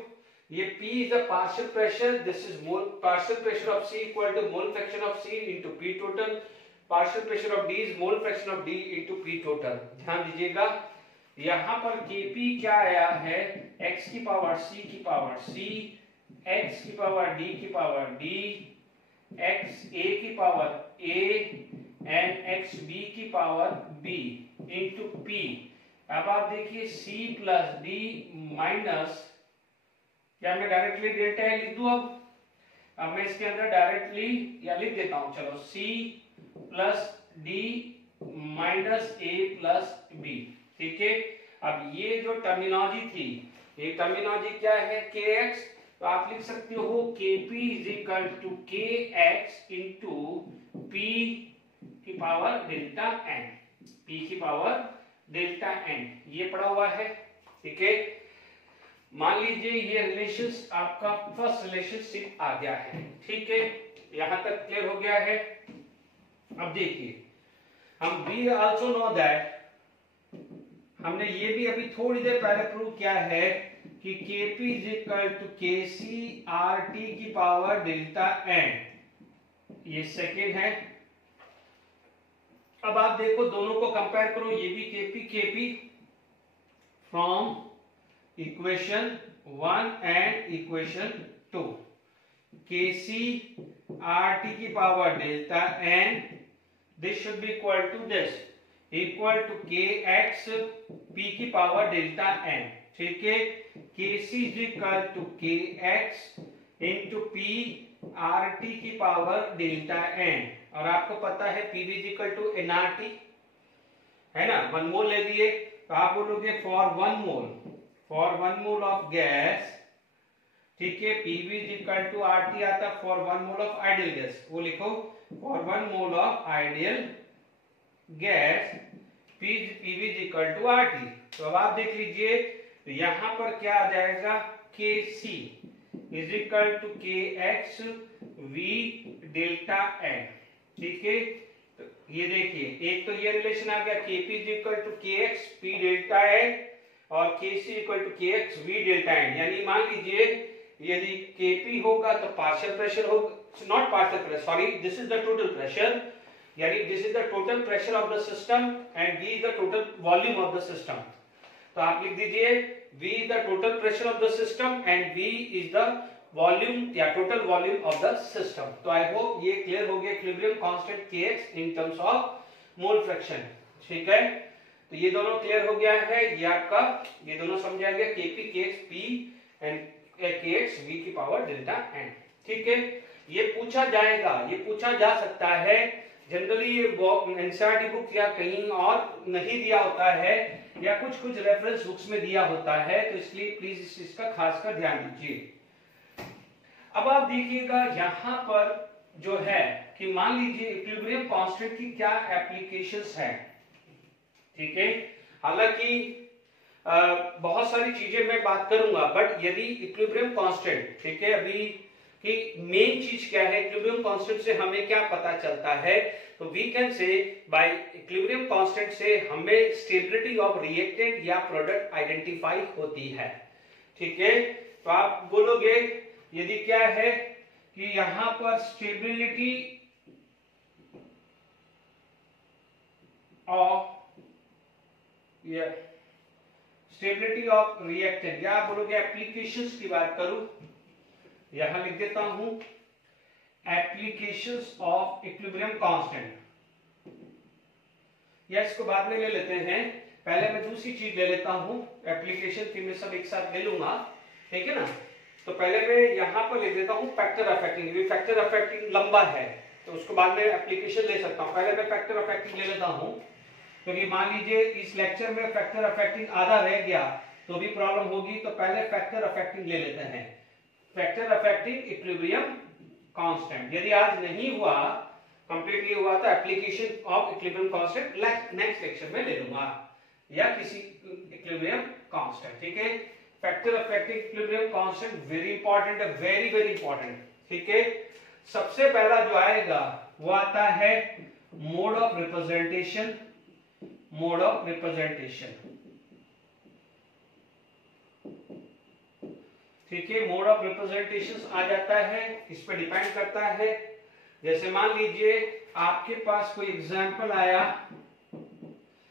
ये P is the partial pressure, this is mole partial pressure of C equal to mole fraction of C into P total, partial pressure of D is mole fraction of D into P total। ध्यान दीजिएगा यहाँ पर Kp क्या आया है, x की power C की power C, x की पावर D की पावर D, x a की power A and x b की पावर B into P। अब आप देखिए C प्लस D माइनस, क्या मैं डायरेक्टली डेल्टा ए लिख दूं? अब मैं इसके अंदर डायरेक्टली या लिख देता हूं, चलो C प्लस डी माइनस ए प्लस बी। ठीक है, अब ये जो टर्मिनोलॉजी थी, ये टर्मिनोलॉजी क्या है, kx, तो आप लिख सकते हो kp is equal to kx into p की पावर डेल्टा n, p की पावर डेल्टा n, ये पड़ा हुआ है। ठीक है, मान लीजिए ये रिलेशंस आपका फर्स्ट रिलेशनशिप आ गया है। ठीक है, यहां तक क्लियर हो गया है। अब देखिए हम वी आल्सो नो दैट, हमने ये भी अभी थोड़ी देर पहले प्रूव किया है कि Kp is equal to Kc RT की पावर डेल्टा n, ये सेकेंड है। अब आप देखो दोनों को कंपेयर करो, ये भी Kp from equation 1 and equation 2, Kc RT की power delta n, this should be equal to this, equal to Kx p की पावर डेल्टा n। ठीक है, Kc is equal to Kx into p RT की power delta n, और आपको पता है Pv is equal to nRT है ना, 1 मोल ले लिए तो आप बोलोगे फॉर 1 मोल ऑफ गैस, ठीक है, Pv is equal to RT आता for 1 mole of ideal gas, वो लिखो for 1 mole of ideal gas Pv is equal to RT। तो अब आप देख लीजिए तो यहां पर क्या आ जाएगा, Kc is equal to Kx V delta n। ठीक है, तो ये देखिए एक तो ये रिलेशन आ गया, Kp is equal to Kx P delta n और Kc equal to Kx V delta n। यानी मान लीजिए यदि Kp होगा तो पार्शियल प्रेशर होगा, not partial pressure, sorry, this is the total pressure, यानी this is the total pressure of the system and V is the total volume of the system. तो आप लिख दीजिए V is the total pressure of the system and V is the volume या total volume of the system. तो I hope ये clear हो गया, equilibrium constant Kx in terms of mole fraction. ठीक है, तो ये दोनों क्लियर हो गया है, ये आपका ये दोनों समझा गया, Kp Kx P and Kx V की पावर डेल्टा n। ठीक है, ये पूछा जाएगा, ये पूछा जा सकता है, जनरली ये एनसीईआरटी बुक या कहीं और नहीं दिया होता है या कुछ रेफरेंस बुक्स में दिया होता है, तो इसलिए प्लीज इस चीज का खास कर ध्यान दीजिए। अब आप देखिएगा यहां पर जो है कि मान लीजिए इक्विलिब्रियम कांस्टेंट की क्या एप्लीकेशंस हैं। ठीक है, हालांकि बहुत सारी चीजें मैं बात करूंगा, बट यदि इक्विलिब्रियम कांस्टेंट, ठीक है, अभी कि मेन चीज क्या है, इक्विलिब्रियम कांस्टेंट से हमें क्या पता चलता है, तो we can say by equilibrium constant से हमें स्टेबिलिटी ऑफ रिएक्टेंट या प्रोडक्ट आइडेंटिफाई होती है। ठीक है, तो आप बोलोगे यदि क्या है कि यहां पर स्टेबिलिटी ऑफ रिएक्टेंट, या आप बोलोगे एप्लीकेशंस की बात करूं, यहां लिख देता हूं एप्लीकेशंस ऑफ इक्विलिब्रियम कांस्टेंट, या इसको बाद में ले लेते हैं, पहले मैं दूसरी चीज ले लेता हूं, एप्लीकेशन फिर मैं सब एक साथ ले लूंगा। ठीक है ना, तो पहले मैं यहां पर ले देता हूं फैक्टर अफेक्टिंग, ये फैक्टर अफेक्टिंग लंबा है तो उसको बाद में एप्लीकेशन ले सकता हूं, पहले मैं फैक्टर अफेक्टिंग ले लेता हूं, क्योंकि मान लीजिए इस लेक्चर में फैक्टर अफेक्टिंग आधा रह गया तो भी प्रॉब्लम होगी, तो पहले फैक्टर अफेक्टिंग ले लेते हैं, फैक्टर अफेक्टिंग इक्विलिब्रियम कांस्टेंट। यदि आज नहीं हुआ, कंप्लीटली हुआ, तो application of equilibrium constant next lecture में ले लूंगा, या किसी इक्विलिब्रियम कांस्टेंट। ठीक है, factor affecting equilibrium constant very important है, वेरी वेरी इंपॉर्टेंट। ठीक है, सबसे पहला जो आएगा वो आता है mode of representation, mode of representation. ठीक है, मोड ऑफ रिप्रेजेंटेशन आ जाता है, इस पर डिपेंड करता है। जैसे मान लीजिए आपके पास कोई एग्जांपल आया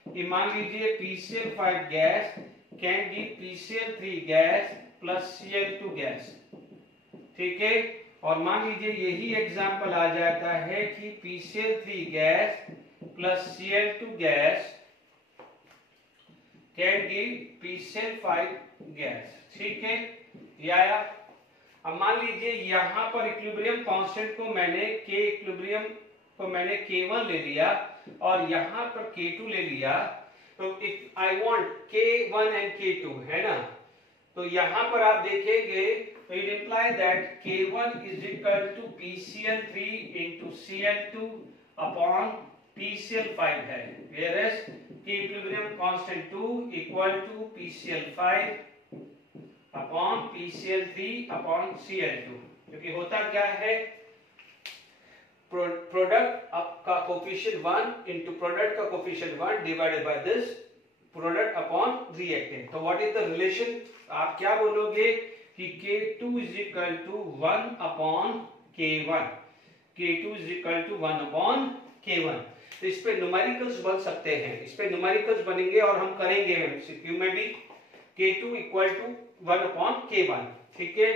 कि मान लीजिए PCl5 gas can give PCl3 gas plus Cl2 gas, ठीक है। और मान लीजिए यही एग्जांपल आ जाता है कि PCl3 gas plus Cl2 gas can give PCl5 gas, ठीक है, ये आया। अब मान लीजिए यहां पर इक्विलिब्रियम कांस्टेंट को मैंने K इक्विलिब्रियम को मैंने K1 ले लिया और यहां पर K2 ले लिया, तो I want K1 and K2, है ना। तो यहां पर आप देखेंगे तो it imply that K1 is equal to PCl3 into Cl2 upon PCl5 है, whereas K equilibrium constant 2 equal to PCl5 upon PCl3 upon Cl2, क्योंकि होता क्या है, प्रोडक्ट का कोफिशिएंट 1 इनटू प्रोडक्ट का coefficient 1 divided by this product upon reactant. तो what is the relation, आप क्या बोलोगे कि K2 is equal to 1 upon K1, K2 is equal to 1 upon K1। तो इस पे न्यूमेरिकल्स बन सकते हैं, इस पे न्यूमेरिकल्स बनेंगे और हम करेंगे एमसीक्यू में भी। K2 equal to 1 upon K1, ठीक है,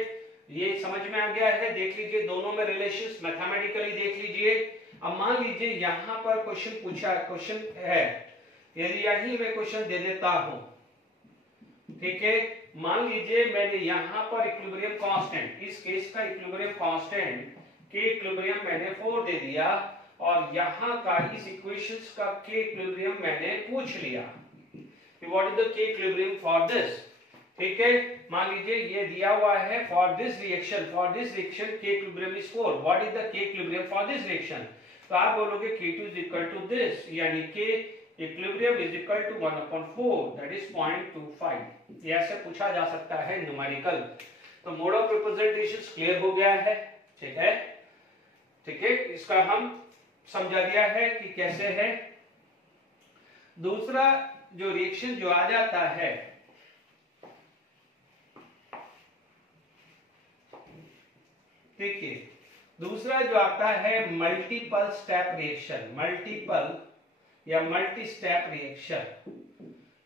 ये समझ में आ गया है। देख लीजिए दोनों में रिलेशंस मैथमेटिकली देख लीजिए। अब मान लीजिए यहां पर क्वेश्चन है, यदि यही मैं क्वेश्चन दे देता हूं, ठीक है, मान लीजिए मैंने यहां पर इक्विलिब्रियम कांस्टेंट, इस केस का इक्विलिब्रियम कांस्टेंट K इक्विलिब्रियम मैंने 4 दे दिया और यहां का इस इक्वेशंस का K इक्विलिब्रियम मैंने पूछ लिया, what is the K equilibrium for this, ठीक है। मान लीजिए ये दिया हुआ है for this reaction K equilibrium is 4, what is the K equilibrium for this reaction, तो आप बोलोगे K2 is equal to this, यानी K equilibrium is equal to 1 upon 4, that is 0.25। ये ऐसे पूछा जा सकता है न्यूमेरिकल। तो मोड ऑफ रिप्रेजेंटेशन क्लियर हो गया है, ठीक है, ठीक है, इसका हम समझा दिया है कि कैसे है। दूसरा जो रिएक्शन जो आ जाता है, देखिए दूसरा जो आता है मल्टीपल स्टेप रिएक्शन, मल्टीपल या मल्टी स्टेप रिएक्शन।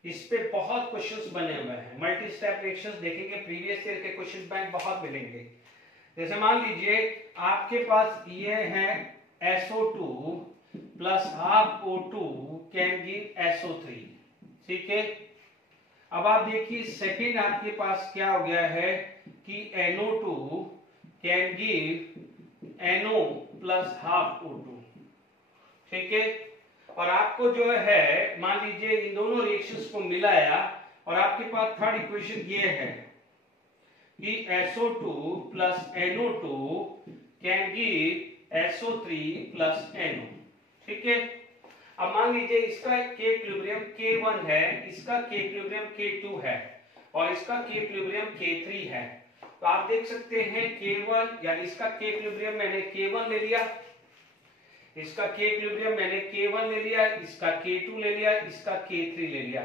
इस पे बहुत क्वेश्चंस बने हुए हैं। मल्टी स्टेप रिएक्शंस देखेंगे, प्रीवियस ईयर के क्वेश्चन बैंक बहुत मिलेंगे। जैसे मान लीजिए आपके पास ये है SO2 plus half O2 can give SO3, ठीक है। अब आप देखिए सेकंड आपके पास क्या हो गया है कि NO2 can give NO plus half O2, ठीक है। और आपको जो है मान लीजिए इन दोनों रिएक्शंस को मिलाया और आपके पास थर्ड इक्वेशन ये है कि SO2 plus NO2 can give SO3 plus NO, ठीक है। अब मान लीजिए इसका K इक्विलिब्रियम K1 है, इसका K इक्विलिब्रियम K2 है और इसका K इक्विलिब्रियम K3 है। तो आप देख सकते हैं K1 यानी इसका K इक्विलिब्रियम मैंने K1 ले लिया, इसका K इक्विलिब्रियम मैंने K1 ले लिया, इसका K2 ले लिया, इसका K3 ले लिया,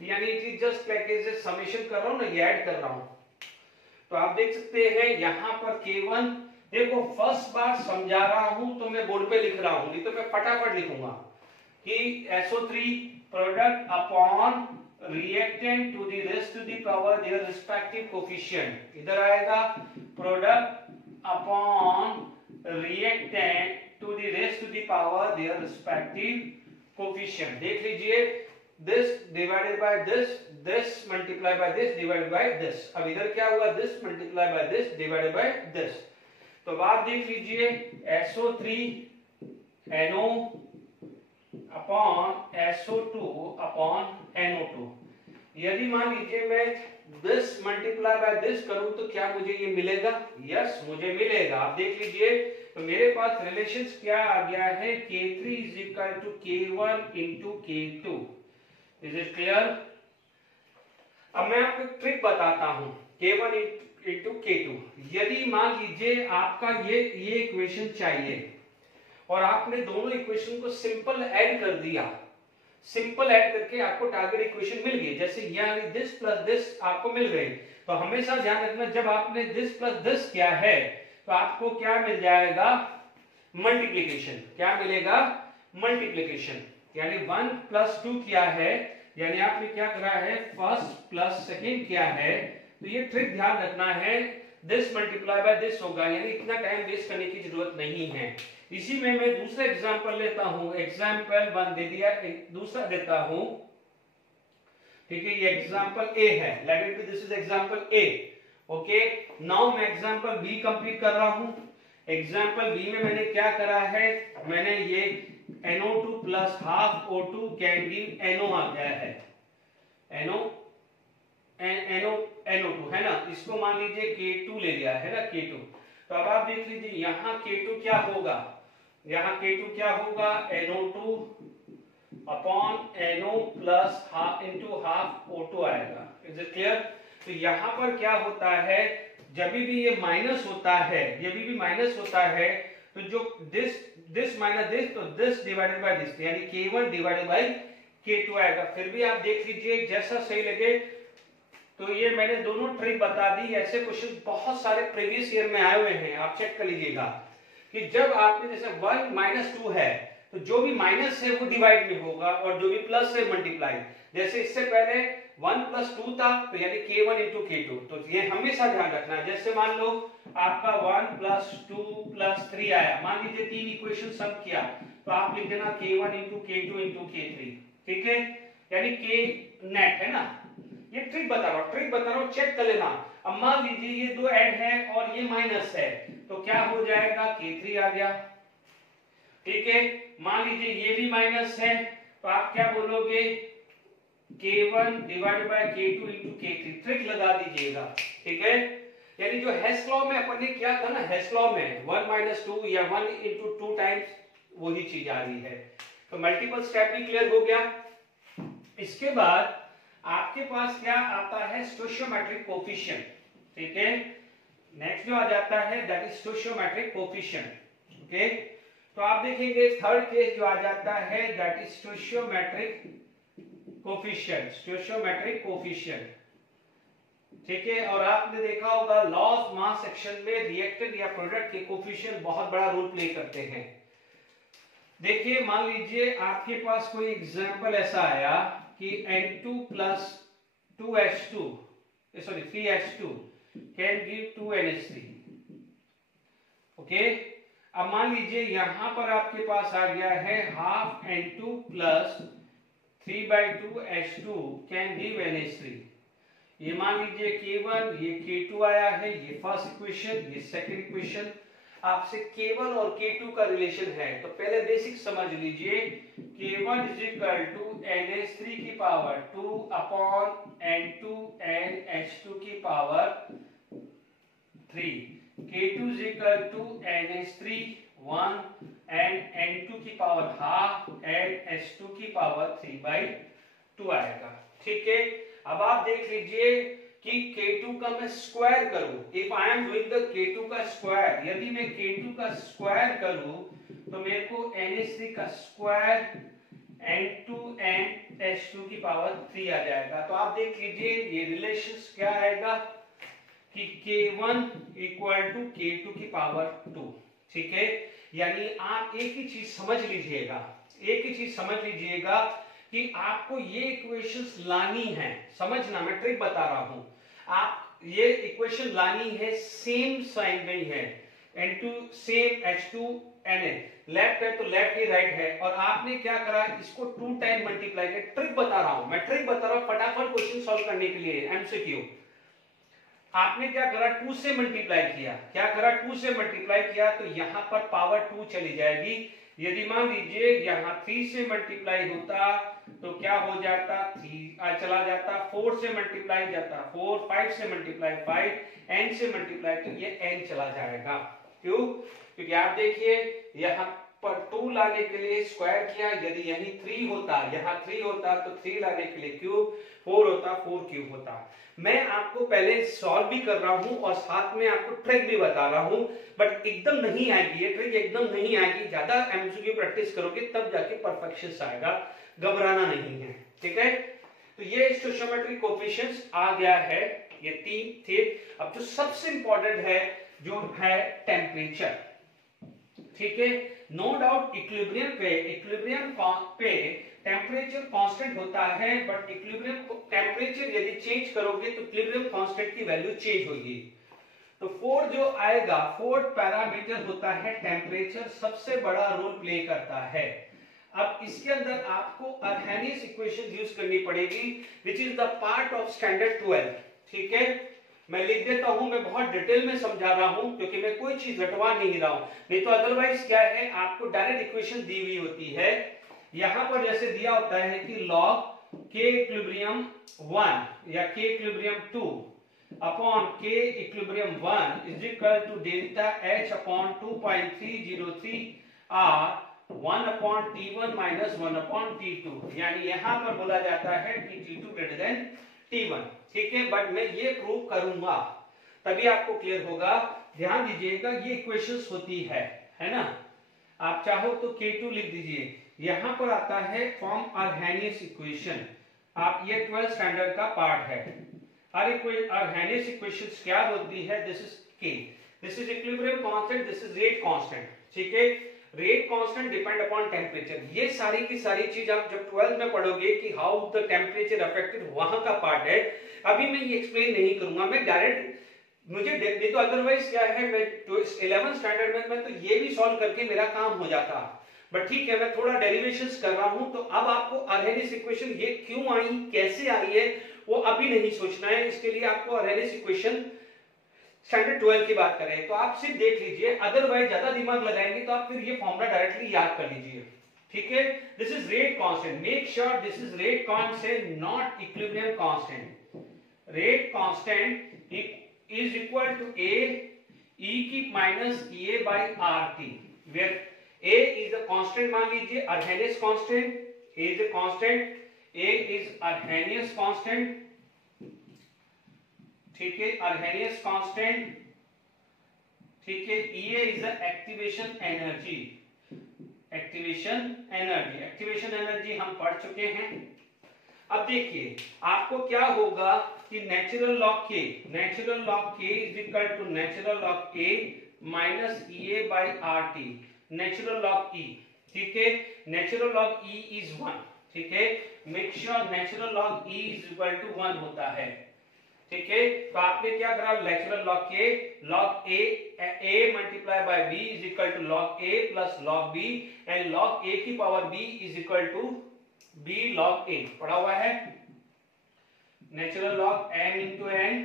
यानी it is just like as summation कर रहा हूं ना, ये ऐड कर रहा हूं। तो आप देख सकते हैं यहां पर K1, देखो फर्स्ट बार समझा रहा हूं तो मैं बोर्ड पे लिख रहा हूं, नहीं तो मैं फटाफट लिखूंगा कि SO3 product upon reactant to the raised to the power their respective coefficient, इधर आएगा product upon reactant to the raised to the power their respective coefficient। देख लीजिए this divided by this multiplied by this divided by this। अब इधर क्या हुआ, this multiplied by this divided by this। तो अब आप देख लीजिए SO3 NO upon SO2 upon NO2। यदि मान लीजिए मैं this multiply by this करूं तो क्या मुझे ये मिलेगा, यस मुझे मिलेगा। आप देख लीजिए तो मेरे पास रिलेशंस क्या आ गया है, K3 is equal to K1 into K2। Is it clear? अब मैं आपको एक ट्रिक बताता हूं, K1 इंटू K2। यदि मान लीजिए आपका ये इक्वेशन चाहिए और आपने दोनों इक्वेशन को सिंपल ऐड कर दिया, सिंपल ऐड करके आपको टारगेट इक्वेशन मिल गई, जैसे यानी दिस प्लस दिस आपको मिल गई, तो हमेशा ध्यान रखना, जब आपने दिस प्लस दिस किया है तो आपको क्या मिल जाएगा, मल्टीप्लीकेशन। क्या मिलेगा, मल्टीप्लीकेशन। यानी 1 प्लस 2 किया है, यानी आपने क्या करा है, फर्स्ट प्लस सेकेंड किया है। तो ये ट्रिक ध्यान रखना है, दिस मल्टीप्लाई बाय दिस होगा, यानी इतना टाइम वेस्ट करने की जरूरत नहीं है। इसी में मैं दूसरा एग्जांपल लेता हूं, एग्जांपल 1 दे दिया, दूसरा देता हूं, ठीक है। ये एग्जांपल ए है, let it be this is example A, okay. Now मैं एग्जांपल बी कंप्लीट कर रहा हूं। एग्जांपल बी में मैंने क्या करा है, मैंने ये NO2 plus half O2 can give NO आ गया है, NO2 है ना, इसको मान लीजिए K2 ले लिया है ना, K2। तो अब आप देख लीजिए यहाँ K2 क्या होगा, यहाँ K2 क्या होगा, NO2 upon NO plus half into half O2 आएगा। Is it clear? तो यहाँ पर क्या होता है, जब भी ये माइनस होता है, ये भी माइनस होता है, तो जो दिस माइनस दिस, तो दिस डिवाइडेड बाय दिस, यानी K1 डिवाइडेड बाय K2 आएगा। फिर भी आप देख लीजिए जैसा सही लगे। तो ये मैंने दोनों ट्रिक बता दी। ऐसे क्वेश्चन बहुत सारे प्रीवियस ईयर में आए हुए हैं, आप चेक कर लीजिएगा कि जब आपने जैसे 1 माइनस 2 है तो जो भी माइनस है वो डिवाइड में होगा और जो भी प्लस है मल्टीप्लाई। जैसे इससे पहले 1 प्लस 2 था, तो यानी K1 इंटू K2। तो ये हमेशा ध्यान रखना है। जैसे मान लो आपका 1 प्लस 2 प्लस 3 आया, मान लीजिए 3 इक्वेशन सम किया, तो आप लिख देना K1 into K2 into K3, ठीक है, यानी K नेट है ना। ये ट्रिक बता रहा हूँ, चेक कर लेना। अब मान लीजिए ये दो ऐड है और ये माइनस है, तो क्या हो जाएगा, K3 आ गया, ठीक है। मान लीजिए ये भी माइनस है, तो आप क्या बोलोगे, K1 divided by K2 into K3, trick लगा दीजिएगा, ठीक है। यानी जो हेस लॉ में अपन ने किया था ना, हेस लॉ में 1 माइनस 2 या 1 इंटू 2 टाइम्स वही चीज आ रही है। तो मल्टीपल स्टेप भी क्लियर हो गया। इसके बाद आपके पास क्या आता है, स्टोइचियोमेट्रिक कोफिशिएंट, ठीक है। नेक्स्ट जो आ जाता है दैट इज स्टोइचियोमेट्रिक कोफिशिएंट, ओके। तो आप देखेंगे थर्ड केस जो आ जाता है दैट इज स्टोइचियोमेट्रिक कोफिशिएंट, स्टोइचियोमेट्रिक कोफिशिएंट, ठीक है। और आपने देखा होगा लॉ ऑफ मास सेक्शन में रिएक्टेंट या प्रोडक्ट के कोफिशिएंट बहुत बड़ा रोल प्ले करते हैं। देखिए मान लीजिए आपके पास कोई एग्जांपल ऐसा आया कि N2 plus 2H2 sorry 3H2 can give 2NH3, okay. अब मान लीजिए यहां पर आपके पास आ गया है half N2 plus 3/2H2 can give NH3। ये मान लीजिए K1, ये K2 आया है, ये फर्स्ट इक्वेशन, ये सेकंड इक्वेशन। आपसे K1 और K2 का रिलेशन है, तो पहले बेसिक समझ लीजिए। K1 is equal to NH3 की पावर 2 अपॉन N2 NH2 की power 3। K2 is equal to NH3 1 and N2 की पावर हाफ and H2 की पावर 3/2 आएगा, ठीक है। अब आप देख लीजिए कि K2 का मैं स्क्वायर करूं, if I am doing the K2 का स्क्वायर, यदि मैं K2 का स्क्वायर करूं तो मेरे को NH3 का स्क्वायर N2 and H2 की पावर 3 आ जाएगा। तो आप देख लीजिए ये रिलेशंस क्या आएगा कि K1 इक्वल टू K2 की पावर 2, ठीक है। यानी आप एक ही चीज समझ लीजिएगा कि आपको ये इक्वेशंस लानी है, समझना, मैं ट्रिक बता रहा हूं। आप ये इक्वेशन लानी है, सेम साइन में है, N2 same H2 Na, left है तो लेफ्ट ही राइट है, और आपने क्या करा, इसको 2 टाइम मल्टीप्लाई किया। ट्रिक बता रहा हूं फटाफट क्वेश्चन सॉल्व करने के लिए, एमसीक्यू। आपने क्या करा, 2 से मल्टीप्लाई किया, तो यहां पर पावर 2 चली जाएगी। यदि मान लीजिए यहां 3 से मल्टीप्लाई होता तो क्या हो जाता, 3 चला जाता, 4 से मल्टीप्लाई जाता 4, 5 से मल्टीप्लाई 5, n से मल्टीप्लाई तो ये n चला जाएगा। क्यों? क्योंकि आप देखिए यहां पर 2 लाने के लिए स्क्वायर किया, यदि यही 3 होता, यहाँ 3 होता तो 3 लाने के लिए क्यूब, 4 होता 4 क्यूब होता। मैं आपको पहले सॉल्व भी कर रहा हूं और साथ में आपको ट्रिक भी बता रहा हूं, बट एकदम नहीं आएगी ये ट्रिक, एकदम नहीं आएगी। ज्यादा एमसीक्यू प्रैक्टिस करोगे तब जाके परफेक्शन आएगा, घबराना नहीं है, ठीक है। तो ये स्टोइचियोमेट्रिक कोफिशिएंट्स आ गया है, ये 3 थे। अब जो सबसे इंपॉर्टेंट है जो है टेम्परेचर, ठीक है। नो डाउट इक्विलिब्रियम पे टेम्परेचर कांस्टेंट होता है, बट इक्विलिब्रियम टेम्परेचर यदि चेंज करोगे तो इक्विलिब्रियम कांस्टेंट की वैल्यू चेंज होगी। तो फोर्थ जो आएगा, फोर्थ पैरामीटर होता है टेम्परेचर, सबसे बड़ा रोल प्ले करता है। अब इसके अंदर आपको अर्हेनियस इक्वेशन यूज करनी पड़ेगी, which is the part of standard 12, ठीक है। मैं लिख देता हूं, मैं बहुत डिटेल में समझा रहा हूं क्योंकि मैं कोई चीज रटवा नहीं रहा हूं, नहीं तो अदरवाइज क्या है, आपको डायरेक्ट इक्वेशन दी हुई होती है। यहां पर जैसे दिया होता है कि log k इक्विलिब्रियम 1 या k equilibrium 2 upon k equilibrium 1 is equal to delta h upon 2.303 r 1 upon t1 minus 1 upon t2, यानी यहां पर बोला जाता है कि t2 ग्रेटर देन t1, ठीक है। बट मैं ये प्रूव करूंगा तभी आपको क्लियर होगा। ध्यान दीजिएगा, ये इक्वेशंस होती है ना। आप चाहो तो K2 लिख दीजिए, यहां पर आता है फॉर्म अर्हेनियस इक्वेशन। आप ये 12 स्टैंडर्ड का पार्ट है। अर्हेनियस इक्वेशंस क्या होती है, this is K, this is equilibrium constant, this is rate constant, ठीक है। Rate constant depend upon temperature, ये सारी की सारी चीज आप जब 12 में पढ़ोगे कि हाउ द टेम्परेचर अफेक्टेड, वहां का पार्ट है। अभी मैं ये एक्सप्लेन नहीं करूंगा, मैं डायरेक्ट, मुझे नहीं तो अदरवाइज क्या है, मैं 11 स्टैंडर्ड में मैं तो ये भी सॉल्व करके मेरा काम हो जाता, बट ठीक है, मैं थोड़ा डेरिवेशंस कर रहा हूं। तो अब आपको अर्हेनियस इक्वेशन ये क्यों आई, कैसे आई है, वो अभी नहीं सोचना है। इसके लिए आपको अर्हेनियस इक्वेशन स्टैंडर्ड 12 की बात करें तो आप सिर्फ देख लीजिए, अदरवाइज ज्यादा दिमाग लगाएंगे तो आप फिर ये फॉर्मूला डायरेक्टली याद कर लीजिए, ठीक है। This is rate constant, make sure this is rate constant, not equilibrium constant. Rate constant is equal to a e की minus a by RT, where a is a constant, मान लीजिए Arrhenius constant, a is a constant, a is Arrhenius constant, ठीक है, Arrhenius constant, ठीक है। E is the activation energy, activation energy, activation energy हम पढ़ चुके हैं। अब देखिए आपको क्या होगा कि natural log k is equal to natural log a minus EA by RT, natural log E, ठीक है। नेचुरल लॉग E इज 1, ठीक है। Make sure natural log E is equal to 1 होता है, ठीक है। तो आपने क्या करा, नेचुरल लॉग के log a multiply by b is equal to log a plus log b, and log a की power b is equal to b log a, पढ़ा हुआ है। Natural log m into n,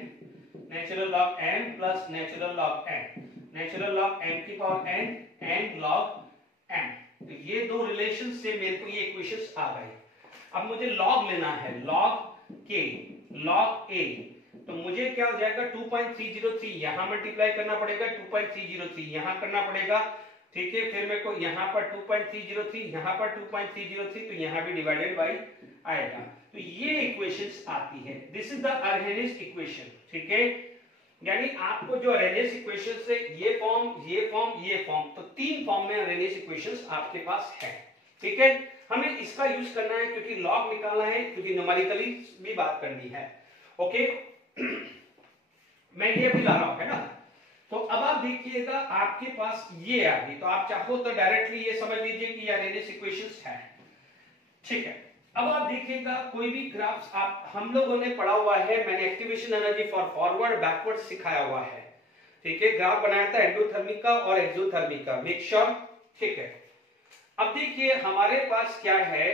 natural log m plus natural log n, natural log m की power n and log m। तो ये दो relation से मेरे को ये इक्वेशंस आ गए। अब मुझे लॉग लेना है, लॉग k लॉग a, तो मुझे क्या हो जाएगा 2.303, यहां मल्टीप्लाई करना पड़ेगा, 2.303 यहां करना पड़ेगा, ठीक है। फिर मेरे को यहां पर 2.303, यहां पर 2.303, तो यहां भी डिवाइडेड बाय आएगा। तो ये इक्वेशंस आती है, दिस इज द अर्हेनियस इक्वेशन, ठीक है। यानी आपको जो अर्हेनियस इक्वेशन से ये फॉर्म, ये फॉर्म, ये फॉर्म, तो 3 फॉर्म में अर्हेनियस इक्वेशंस आपके पास है, ठीक है। हमें इसका यूज करना है क्योंकि लॉग निकालना है, क्योंकि न्यूमेरिकली भी बात करनी है, ओके। मैं ये भी ला रहा हूं, है ना। तो अब आप देखिएगा आपके पास ये आ गई, तो आप चाहो तो डायरेक्टली ये समझ लीजिए कि ये अर्हेनियस इक्वेशंस है, ठीक है। अब आप देखिएगा कोई भी ग्राफ्स आप, हम लोगों ने पढ़ा हुआ है, मैंने activation energy for forward backward सिखाया हुआ है, ठीक है। ग्राफ बनाया था एंडोथर्मिक का और एक्सोथर्मिक का, मेक श्योर, ठीक है। अब देखिए हमारे पास क्या है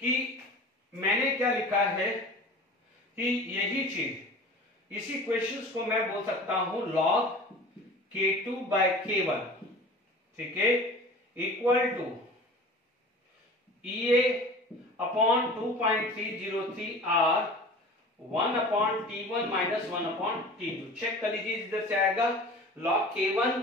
कि मैंने क्या लिखा है कि यही चीज, इसी इक्वेशंस को मैं बोल सकता हूं log k2 बाय k1, ठीक है, equal to EA upon 2.303 R 1 upon T1 minus 1 upon T2। Check कर लीजिए, इधर से आएगा log k1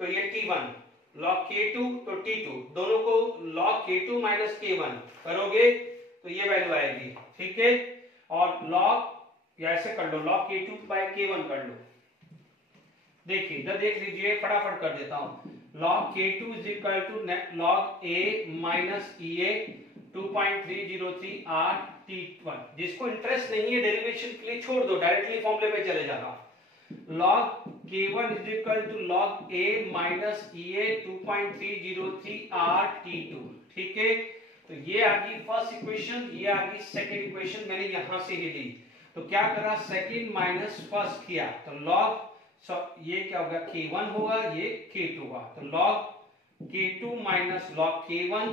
तो ये T1, log k2 तो T2, दोनों को log k2 माइनस k1 करोगे तो ये वैल्यू आएगी, ठीक है। और log या ऐसे कर लो, log k2 बाय k1 कर लो। देखिए इधर देख लीजिए, फटाफट कर देता हूं। log k2 is equal to log a minus EA 2.303 r t1। जिसको इंटरेस्ट नहीं है डेरिवेशन के लिए छोड़ दो, डायरेक्टली फॉर्मूले पे चले जाना। log k1 is equal to log a minus ea 2.303 r t2। ठीक है, तो ये आ गई फर्स्ट इक्वेशन, ये आ गई सेकंड इक्वेशन, मैंने यहां से ही ली। तो क्या करा, सेकंड माइनस फर्स्ट किया, तो log ये क्या होगा, k1 होगा, ये k2 होगा, तो log k2 minus log k1।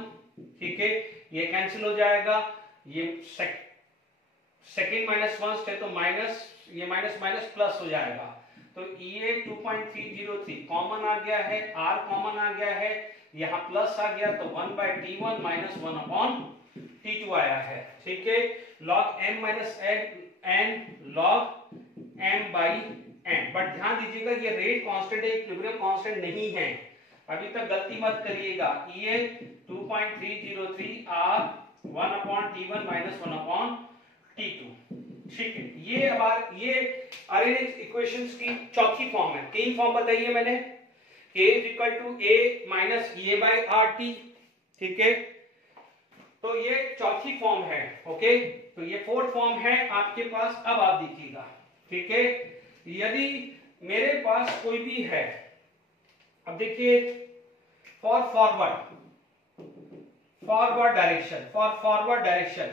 ठीक है, ये कैंसिल हो जाएगा, ये सेकंड माइनस फर्स्ट है तो माइनस, ये माइनस माइनस प्लस हो जाएगा। तो ये 2.303 कॉमन आ गया है, r कॉमन आ गया है, यहाँ प्लस आ गया तो 1/t1 माइनस 1/t2 आया है। ठीक है, log m minus n log m by n। But ध्यान दीजिएगा ये रेट कांस्टेंट है, इक्विलिब्रियम कांस्टेंट नहीं है, अभी तक गलती मत करिएगा। ये 2.303 r 1/t1 माइनस 1/t2। ठीक है, ये अब ये अरेंज इक्वेशंस की चौथी फॉर्म है। तीन फॉर्म बताइए मैंने, k is equal to a minus a by R T. ठीक है, तो ये चौथी फॉर्म है। ओके, तो ये फोर्थ फॉर्म है आपके पास। अब आप देखिएगा, ठीक है, यदि मेरे पास कोई भी है, अब देखिए फॉर फॉरवर्ड डायरेक्शन,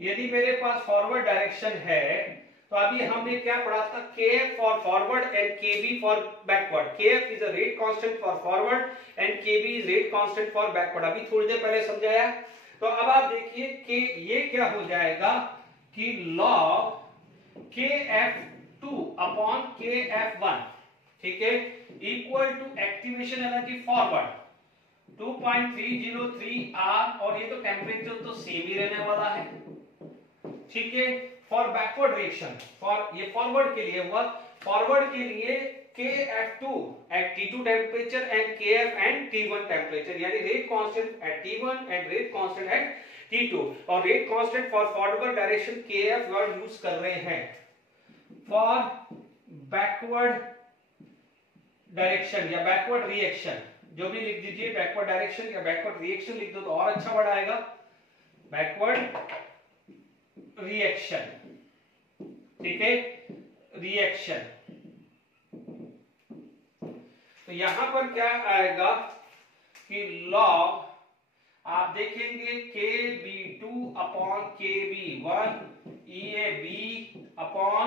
यदि मेरे पास फॉरवर्ड डायरेक्शन है तो अभी हमने क्या पढ़ा था, kf for forward and kb for backward. kf is a rate constant for forward and kb is rate constant for backward, अभी थोड़ी देर पहले समझाया। तो अब आप देखिए कि ये क्या हो जाएगा कि log kf2 अपॉन kf1, ठीक है, equal to activation energy forward 2.303 r, और ये तो टेम्परेचर तो सेम ही रहने वाला है। ठीक है, फॉर बैकवर्ड रिएक्शन, फॉर ये फॉरवर्ड के लिए हुआ, फॉरवर्ड के लिए kf2 at t2 temperature and kf and t1 temperature, यानी rate constant at t1 and rate constant at t2, और rate constant for forward direction kf word use कर रहे हैं। फॉर बैकवर्ड डायरेक्शन या बैकवर्ड रिएक्शन, जो भी लिख दीजिए, बैकवर्ड डायरेक्शन या बैकवर्ड रिएक्शन लिख दो तो और अच्छा वर्ड आएगा, बैकवर्ड रिएक्शन। ठीक है, रिएक्शन, तो यहां पर क्या आएगा कि log आप देखेंगे kb2 upon kb1 EAB upon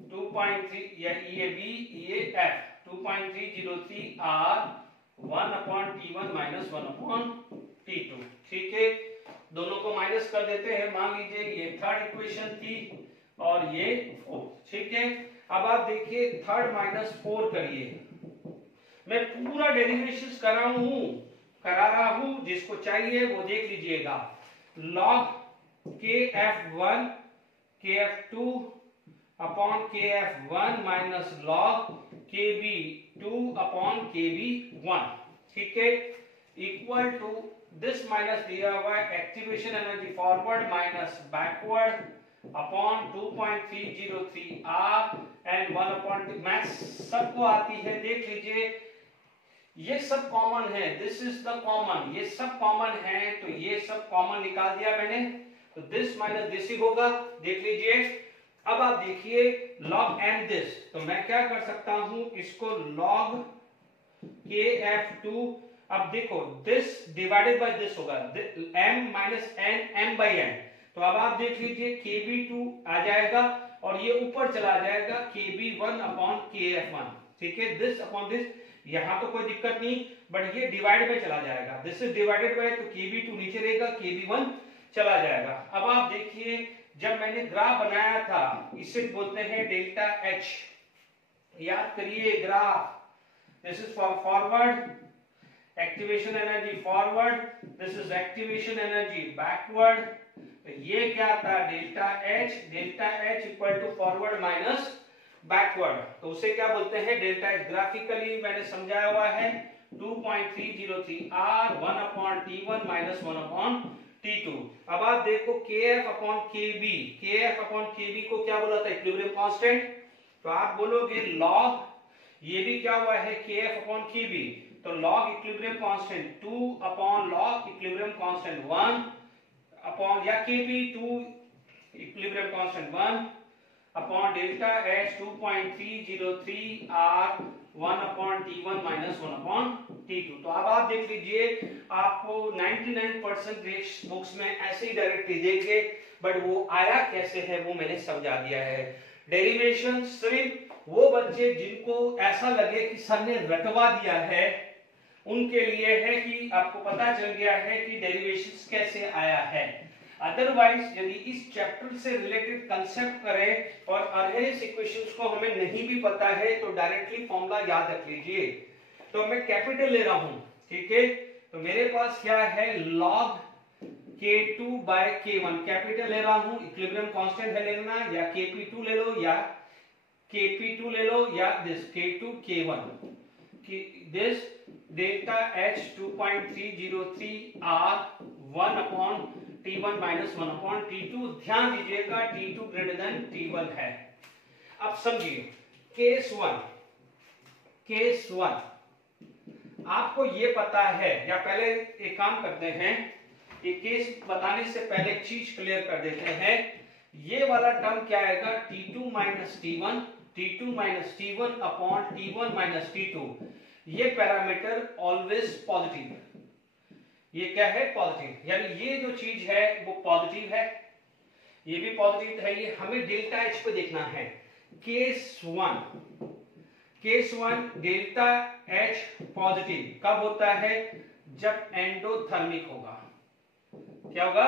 2.3 या EAB EAF 2.303 r 1/t1 minus 1/t2। ठीक है, दोनों को माइनस कर देते हैं, मान लीजिए ये थर्ड इक्वेशन थी और ये फोर्थ। ठीक है, अब आप देखिए थर्ड माइनस 4 करिए, मैं पूरा डेरिवेशन करा रहा हूं, जिसको चाहिए वो देख लीजिएगा। log kf1 kf2 upon kf1 minus log kb2 upon kb1, ठीक है, इक्वल टू दिस माइनस दिया हुआ activation energy forward minus backward upon 2.303 r and 1/t। Maths सबको आती है, देख लीजिए ये सब कॉमन है, दिस इज द कॉमन, ये सब कॉमन है, तो ये सब कॉमन निकाल दिया मैंने, तो दिस माइनस दिस ही होगा, देख लीजिए। अब आप देखिए log m दिस, तो मैं क्या कर सकता हूं, इसको log kf2, अब देखो दिस डिवाइडेड बाय दिस होगा, m minus n m by n, तो अब आप देख लीजिए kb2 आ जाएगा और ये ऊपर चला जाएगा kb1 अपॉन kf1। ठीक है, दिस अपॉन दिस, यहां तो कोई दिक्कत नहीं, बट ये डिवाइड में चला जाएगा, दिस इज डिवाइडेड बाय, तो kb2 नीचे रहेगा, kb1 चला जाएगा। अब आप देखिए जब मैंने ग्राफ बनाया था, इसे बोलते हैं डेल्टा एच, याद करिए graph, this is for forward activation energy forward, this is activation energy backward, तो ये क्या था delta H equal to forward minus backward, तो उसे क्या बोलते हैं डेल्टा एच। ग्राफिकली मैंने समझाया हुआ है 2.303 r 1/t1 माइनस 1/t2। अब आप देखो kf अपॉन kb को क्या बोला था, इक्विलिब्रियम कांस्टेंट, तो आप बोलोगे log, ये भी क्या हुआ है kf अपॉन kb, तो log equilibrium constant 2 upon log equilibrium constant 1 upon या Kp2 equilibrium constant 1 upon delta H 2.303 R 1 upon T1 minus 1 upon T2। तो अब आप देख लीजिए, आपको 99% बुक्स में ऐसे ही डायरेक्टली देंगे, बट वो आया कैसे है वो मैंने समझा दिया है। डेरिवेशन सिर्फ वो बच्चे जिनको ऐसा लगे कि सर ने रटवा दिया है उनके लिए है कि आपको पता चल गया है कि डेरिवेशंस कैसे आया है। अदरवाइज यदि इस चैप्टर से रिलेटेड कंसेप्ट करें और अरहेरियस इक्वेशंस को हमें नहीं भी पता है तो डायरेक्टली फॉर्मूला याद रख लीजिए। तो मैं कैपिटल ले रहा हूं, ठीक है, तो मेरे पास क्या है log K2 by K1, capital ले रहा हूं, इक्विलिब्रियम कांस्टेंट है लेना, या Kp2 ले लो या Kp2 ले लो या this K2 K1 this delta H 2.303 R 1 upon T1 minus 1 upon T2। ध्यान दीजिएगा T2 ग्रेटर देन T1 है। अब समझिए केस वन आपको ये पता है, या पहले एक काम करते हैं, ये केस बताने से पहले एक चीज क्लियर कर देते हैं। ये वाला टर्म क्या आएगा, T2 minus T1 upon T1 minus T2। ये पैरामीटर ऑलवेज पॉजिटिव, ये क्या है, पॉजिटिव, यानी ये जो चीज है वो पॉजिटिव है, ये भी पॉजिटिव है। ये हमें डेल्टा H पे देखना है। Case one delta H positive कब होता है, जब एंडोथर्मिक होगा। क्या होगा,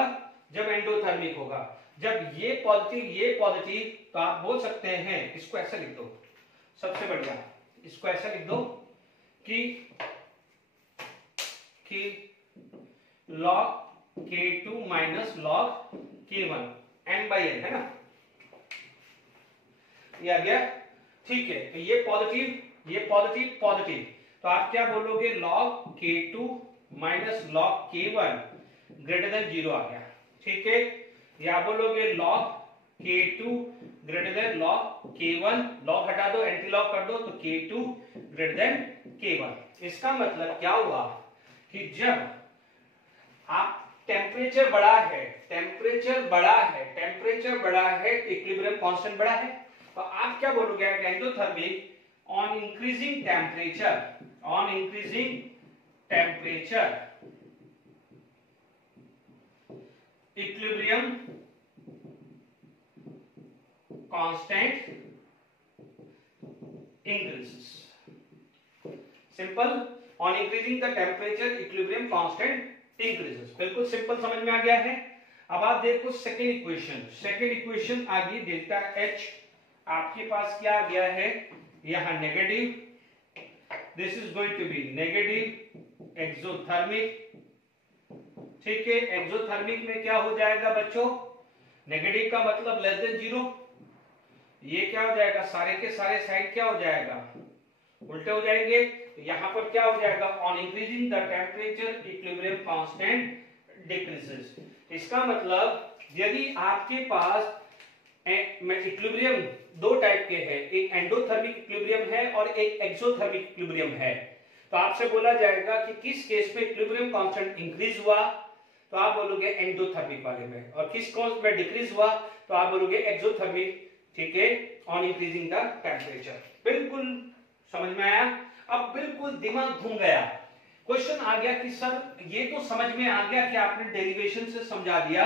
जब एंडोथर्मिक होगा। जब ये पॉजिटिव तो आप बोल सकते हैं, इसको ऐसा लिख दो, सबसे बढ़िया इसको ऐसा लिख दो कि log K2 minus log K1 n by n है ना, ये आ गया, ठीक है। तो ये पॉजिटिव, तो आप क्या बोलोगे, log K2 minus log K1 greater than 0 आ गया, ठीक है। या बोलोगे log K2 greater than log K1, log हटा दो, एंटी लॉग कर दो, तो K2 ग्रेटर देन K1। इसका मतलब क्या हुआ कि जब आप टेम्परेचर बढ़ा है तो इक्विलिब्रियम कांस्टेंट बढ़ा है, तो आप क्या बोलोगे, endothermic on increasing temperature equilibrium constant increases। Simple, on increasing the temperature equilibrium constant increases। बिल्कुल सिंपल, समझ में आ गया है। अब आप देखो सेकेंड इक्वेशन आ गई, डेल्टा H आपके पास क्या आ गया है, यहां negative, this is going to be negative exothermic, ठीक है। एक्सोथर्मिक में क्या हो जाएगा बच्चों, नेगेटिव का मतलब लेस देन 0, ये क्या हो जाएगा, सारे के सारे साइड क्या हो जाएगा, उल्टे हो जाएंगे। यहां पर क्या हो जाएगा, on increasing the temperature equilibrium constant decreases. इसका मतलब यदि आपके पास इक्विलिब्रियम दो टाइप के हैं, एक एंडोथर्मिक इक्विलिब्रियम है और एक एक्सोथर्मिक इक्विलिब्रियम है, तो आपसे बोला जाएगा कि किस केस में इक्विलिब्रियम कांस्टेंट इंक्रीज हुआ, तो आप बोलोगे एंडोथर्मिक वाले में, और किस केस में डिक्रीज हुआ तो आप बोलोगे एक्सोथर्मिक, ठीक है, ऑन इंक्रीजिंग द टेम्परेचर। बिल्कुल समझ में आया। अब बिल्कुल दिमाग घूम गया, क्वेश्चन आ गया कि सर ये तो समझ में आ गया कि आपने डेरिवेशन से समझा दिया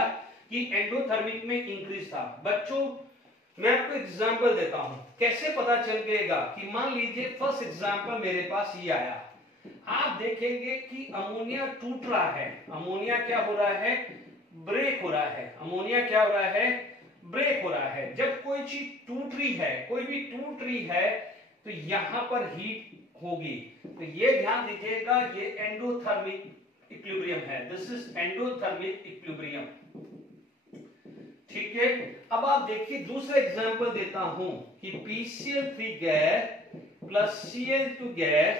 कि एंडोथर्मिक में इंक्रीज था। बच्चों मैं आपको एग्जांपल देता हूं, कैसे पता चल गएगा कि मान लीजिए फर्स्ट एग्जांपल मेरे पास ये आया, आप देखेंगे कि अमोनिया टूट रहा है, अमोनिया क्या हो रहा है, ब्रेक हो रहा है, अमोनिया क्या हो रहा है, ब्रेक हो रहा है। जब कोई चीज टूट रही है, कोई भी टूट रही है, तो यहां पर हीट होगी, तो ये ध्यान दीजिएगा, ये एंडोथर्मिक इक्विलिब्रियम है, दिस इज एंडोथर्मिक इक्विलिब्रियम, ठीक है। अब आप देखिए दूसरा एग्जांपल देता हूं कि PCl3 gas plus Cl2 gas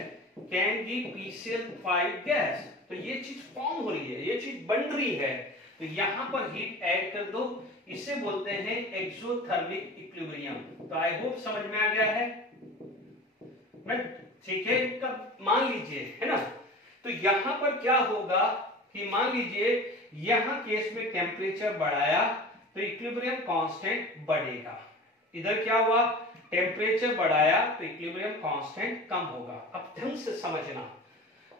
can give PCl5 gas, तो ये चीज फॉर्म हो रही है, ये चीज बन रही है, तो यहां पर हीट ऐड कर दो, इसे बोलते हैं एक्सोथर्मिक इक्विलिब्रियम। तो आई होप समझ में आ गया है, मैं ठीक है। तब मान लीजिए, है ना, तो यहां पर क्या होगा कि मान लीजिए यहां केस में टेम्परेचर बढ़ाया तो इक्विलिब्रियम कांस्टेंट बढ़ेगा, इधर क्या हुआ, टेम्परेचर बढ़ाया तो इक्विलिब्रियम कांस्टेंट कम होगा। अब ढंग से समझना,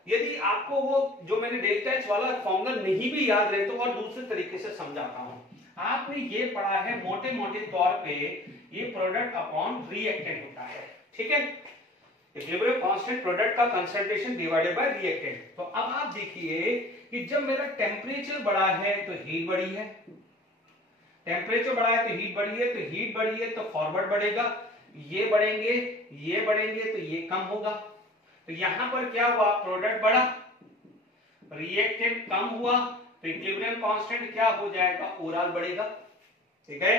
यदि आपको वो जो मैंने डेल्टा एच वाला फॉर्मूला नहीं भी याद रहे तो और दूसरे तरीके से समझाता हूं। आपने ये पढ़ा है मोटे मोटे तौर पे, ये प्रोडक्ट अपॉन रिएक्टेंट होता है, ठीक है, इक्विलिब्रियम कांस्टेंट प्रोडक्ट का कंसंट्रेशन डिवाइडेड बाय रिएक्टेंट। तो अब आप देखिए कि जब मेरा टेम्परेचर बढ़ा है तो हीट बढ़ी है, टेम्परेचर बढ़ा है तो हीट बढ़ी है, तो हीट बढ़ी है तो फॉरवर्ड बढ़ेगा, ये बढ़ेंगे ये बढ़ेंगे तो ये कम होगा। तो यहां पर क्या हुआ, प्रोडक्ट बढ़ा, रिएक्टेंट कम हुआ, तो इक्विलिब्रियम कांस्टेंट क्या हो जाएगा, ओवरऑल बढ़ेगा, ठीक है।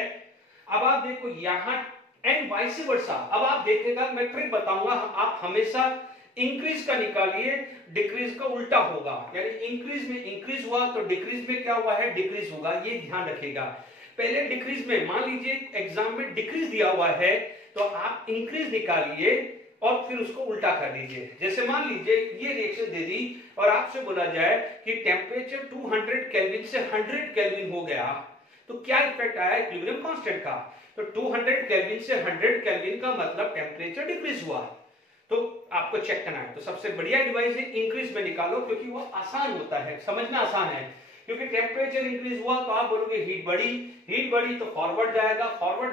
अब आप देखो यहां एंड वाइस वर्सा। अब आप देखिएगा मैं ट्रिक बताऊंगा, आप हमेशा इंक्रीज का निकालिए, डिक्रीज का उल्टा होगा, यानी इंक्रीज में इंक्रीज हुआ तो डिक्रीज में क्या हुआ है, डिक्रीज होगा, ये ध्यान रखिएगा। पहले डिक्रीज में मान लीजिए एग्जाम में डिक्रीज दिया हुआ है तो आप इंक्रीज निकालिए और फिर उसको उल्टा कर दीजिए। जैसे मान लीजिए ये रिएक्शन दे दी और आपसे बोला जाए कि टेम्परेचर 200 केल्विन से 100 केल्विन हो गया तो क्या इफेक्ट आया इक्विलिब्रियम कांस्टेंट का, तो 200 केल्विन से 100 केल्विन का मतलब टेम्परेचर डिक्रीज हुआ, तो आपको चेक करना है। तो सबसे बढ़िया डिवाइस है इंक्रीज में निकालो, क्योंकि वो आसान होता है, समझना आसान है। क्योंकि टेम्परेचर इंक्रीज हुआ तो आप बोलोगे हीट बढ़ी तो फॉरवर्ड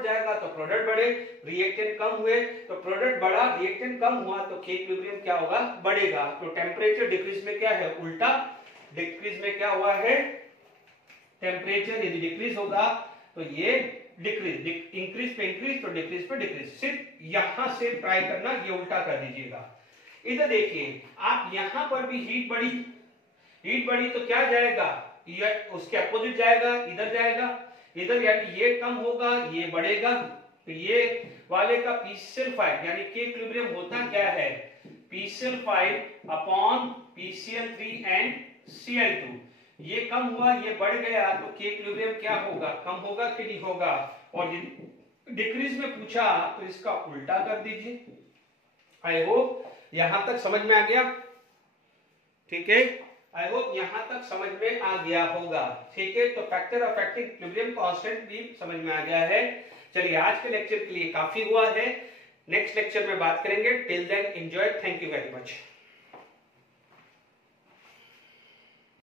जाएगा तो प्रोडक्ट बढ़े, रिएक्टेंट कम हुए तो प्रोडक्ट बढ़ा, रिएक्टेंट कम हुआ तो के इक्विलिब्रियम क्या होगा, बढ़ेगा। तो टेम्परेचर डिक्रीज में क्या है, उल्टा, डिक्रीज में क्या हुआ है, टेम्परेचर यदि डिक्रीज होगा तो ये डिक्रीज, इंक्रीज पे इंक्रीज तो डिक्रीज पे डिक्रीज। सिर्फ यहां से ट्राई करना, ये उल्टा कर दीजिएगा। इधर देखिए आप यहां पर भी हीट बढ़ी तो क्या जाएगा, ये उसके अपोजिट जाएगा, इधर जाएगा, इधर यानी ये कम होगा ये बढ़ेगा, तो ये वाले का PCl5 यानी के इक्विलिब्रियम होता क्या है, PCl5 upon PCl3 and Cl2, ये कम हुआ ये बढ़ गया तो के इक्विलिब्रियम क्या होगा, कम होगा कि नहीं होगा। और डिक्रीज में पूछा तो इसका उल्टा कर दीजिए। आई होप यहां तक समझ में आ गया, ठीक है, आई होप यहां तक समझ में आ गया होगा, ठीक है। तो फैक्टर अफेक्टिंग इक्विलिब्रियम कांस्टेंट भी समझ में आ गया है। चलिए आज के लेक्चर के लिए काफी हुआ है, नेक्स्ट लेक्चर में बात करेंगे। Till then enjoy, thank you very much.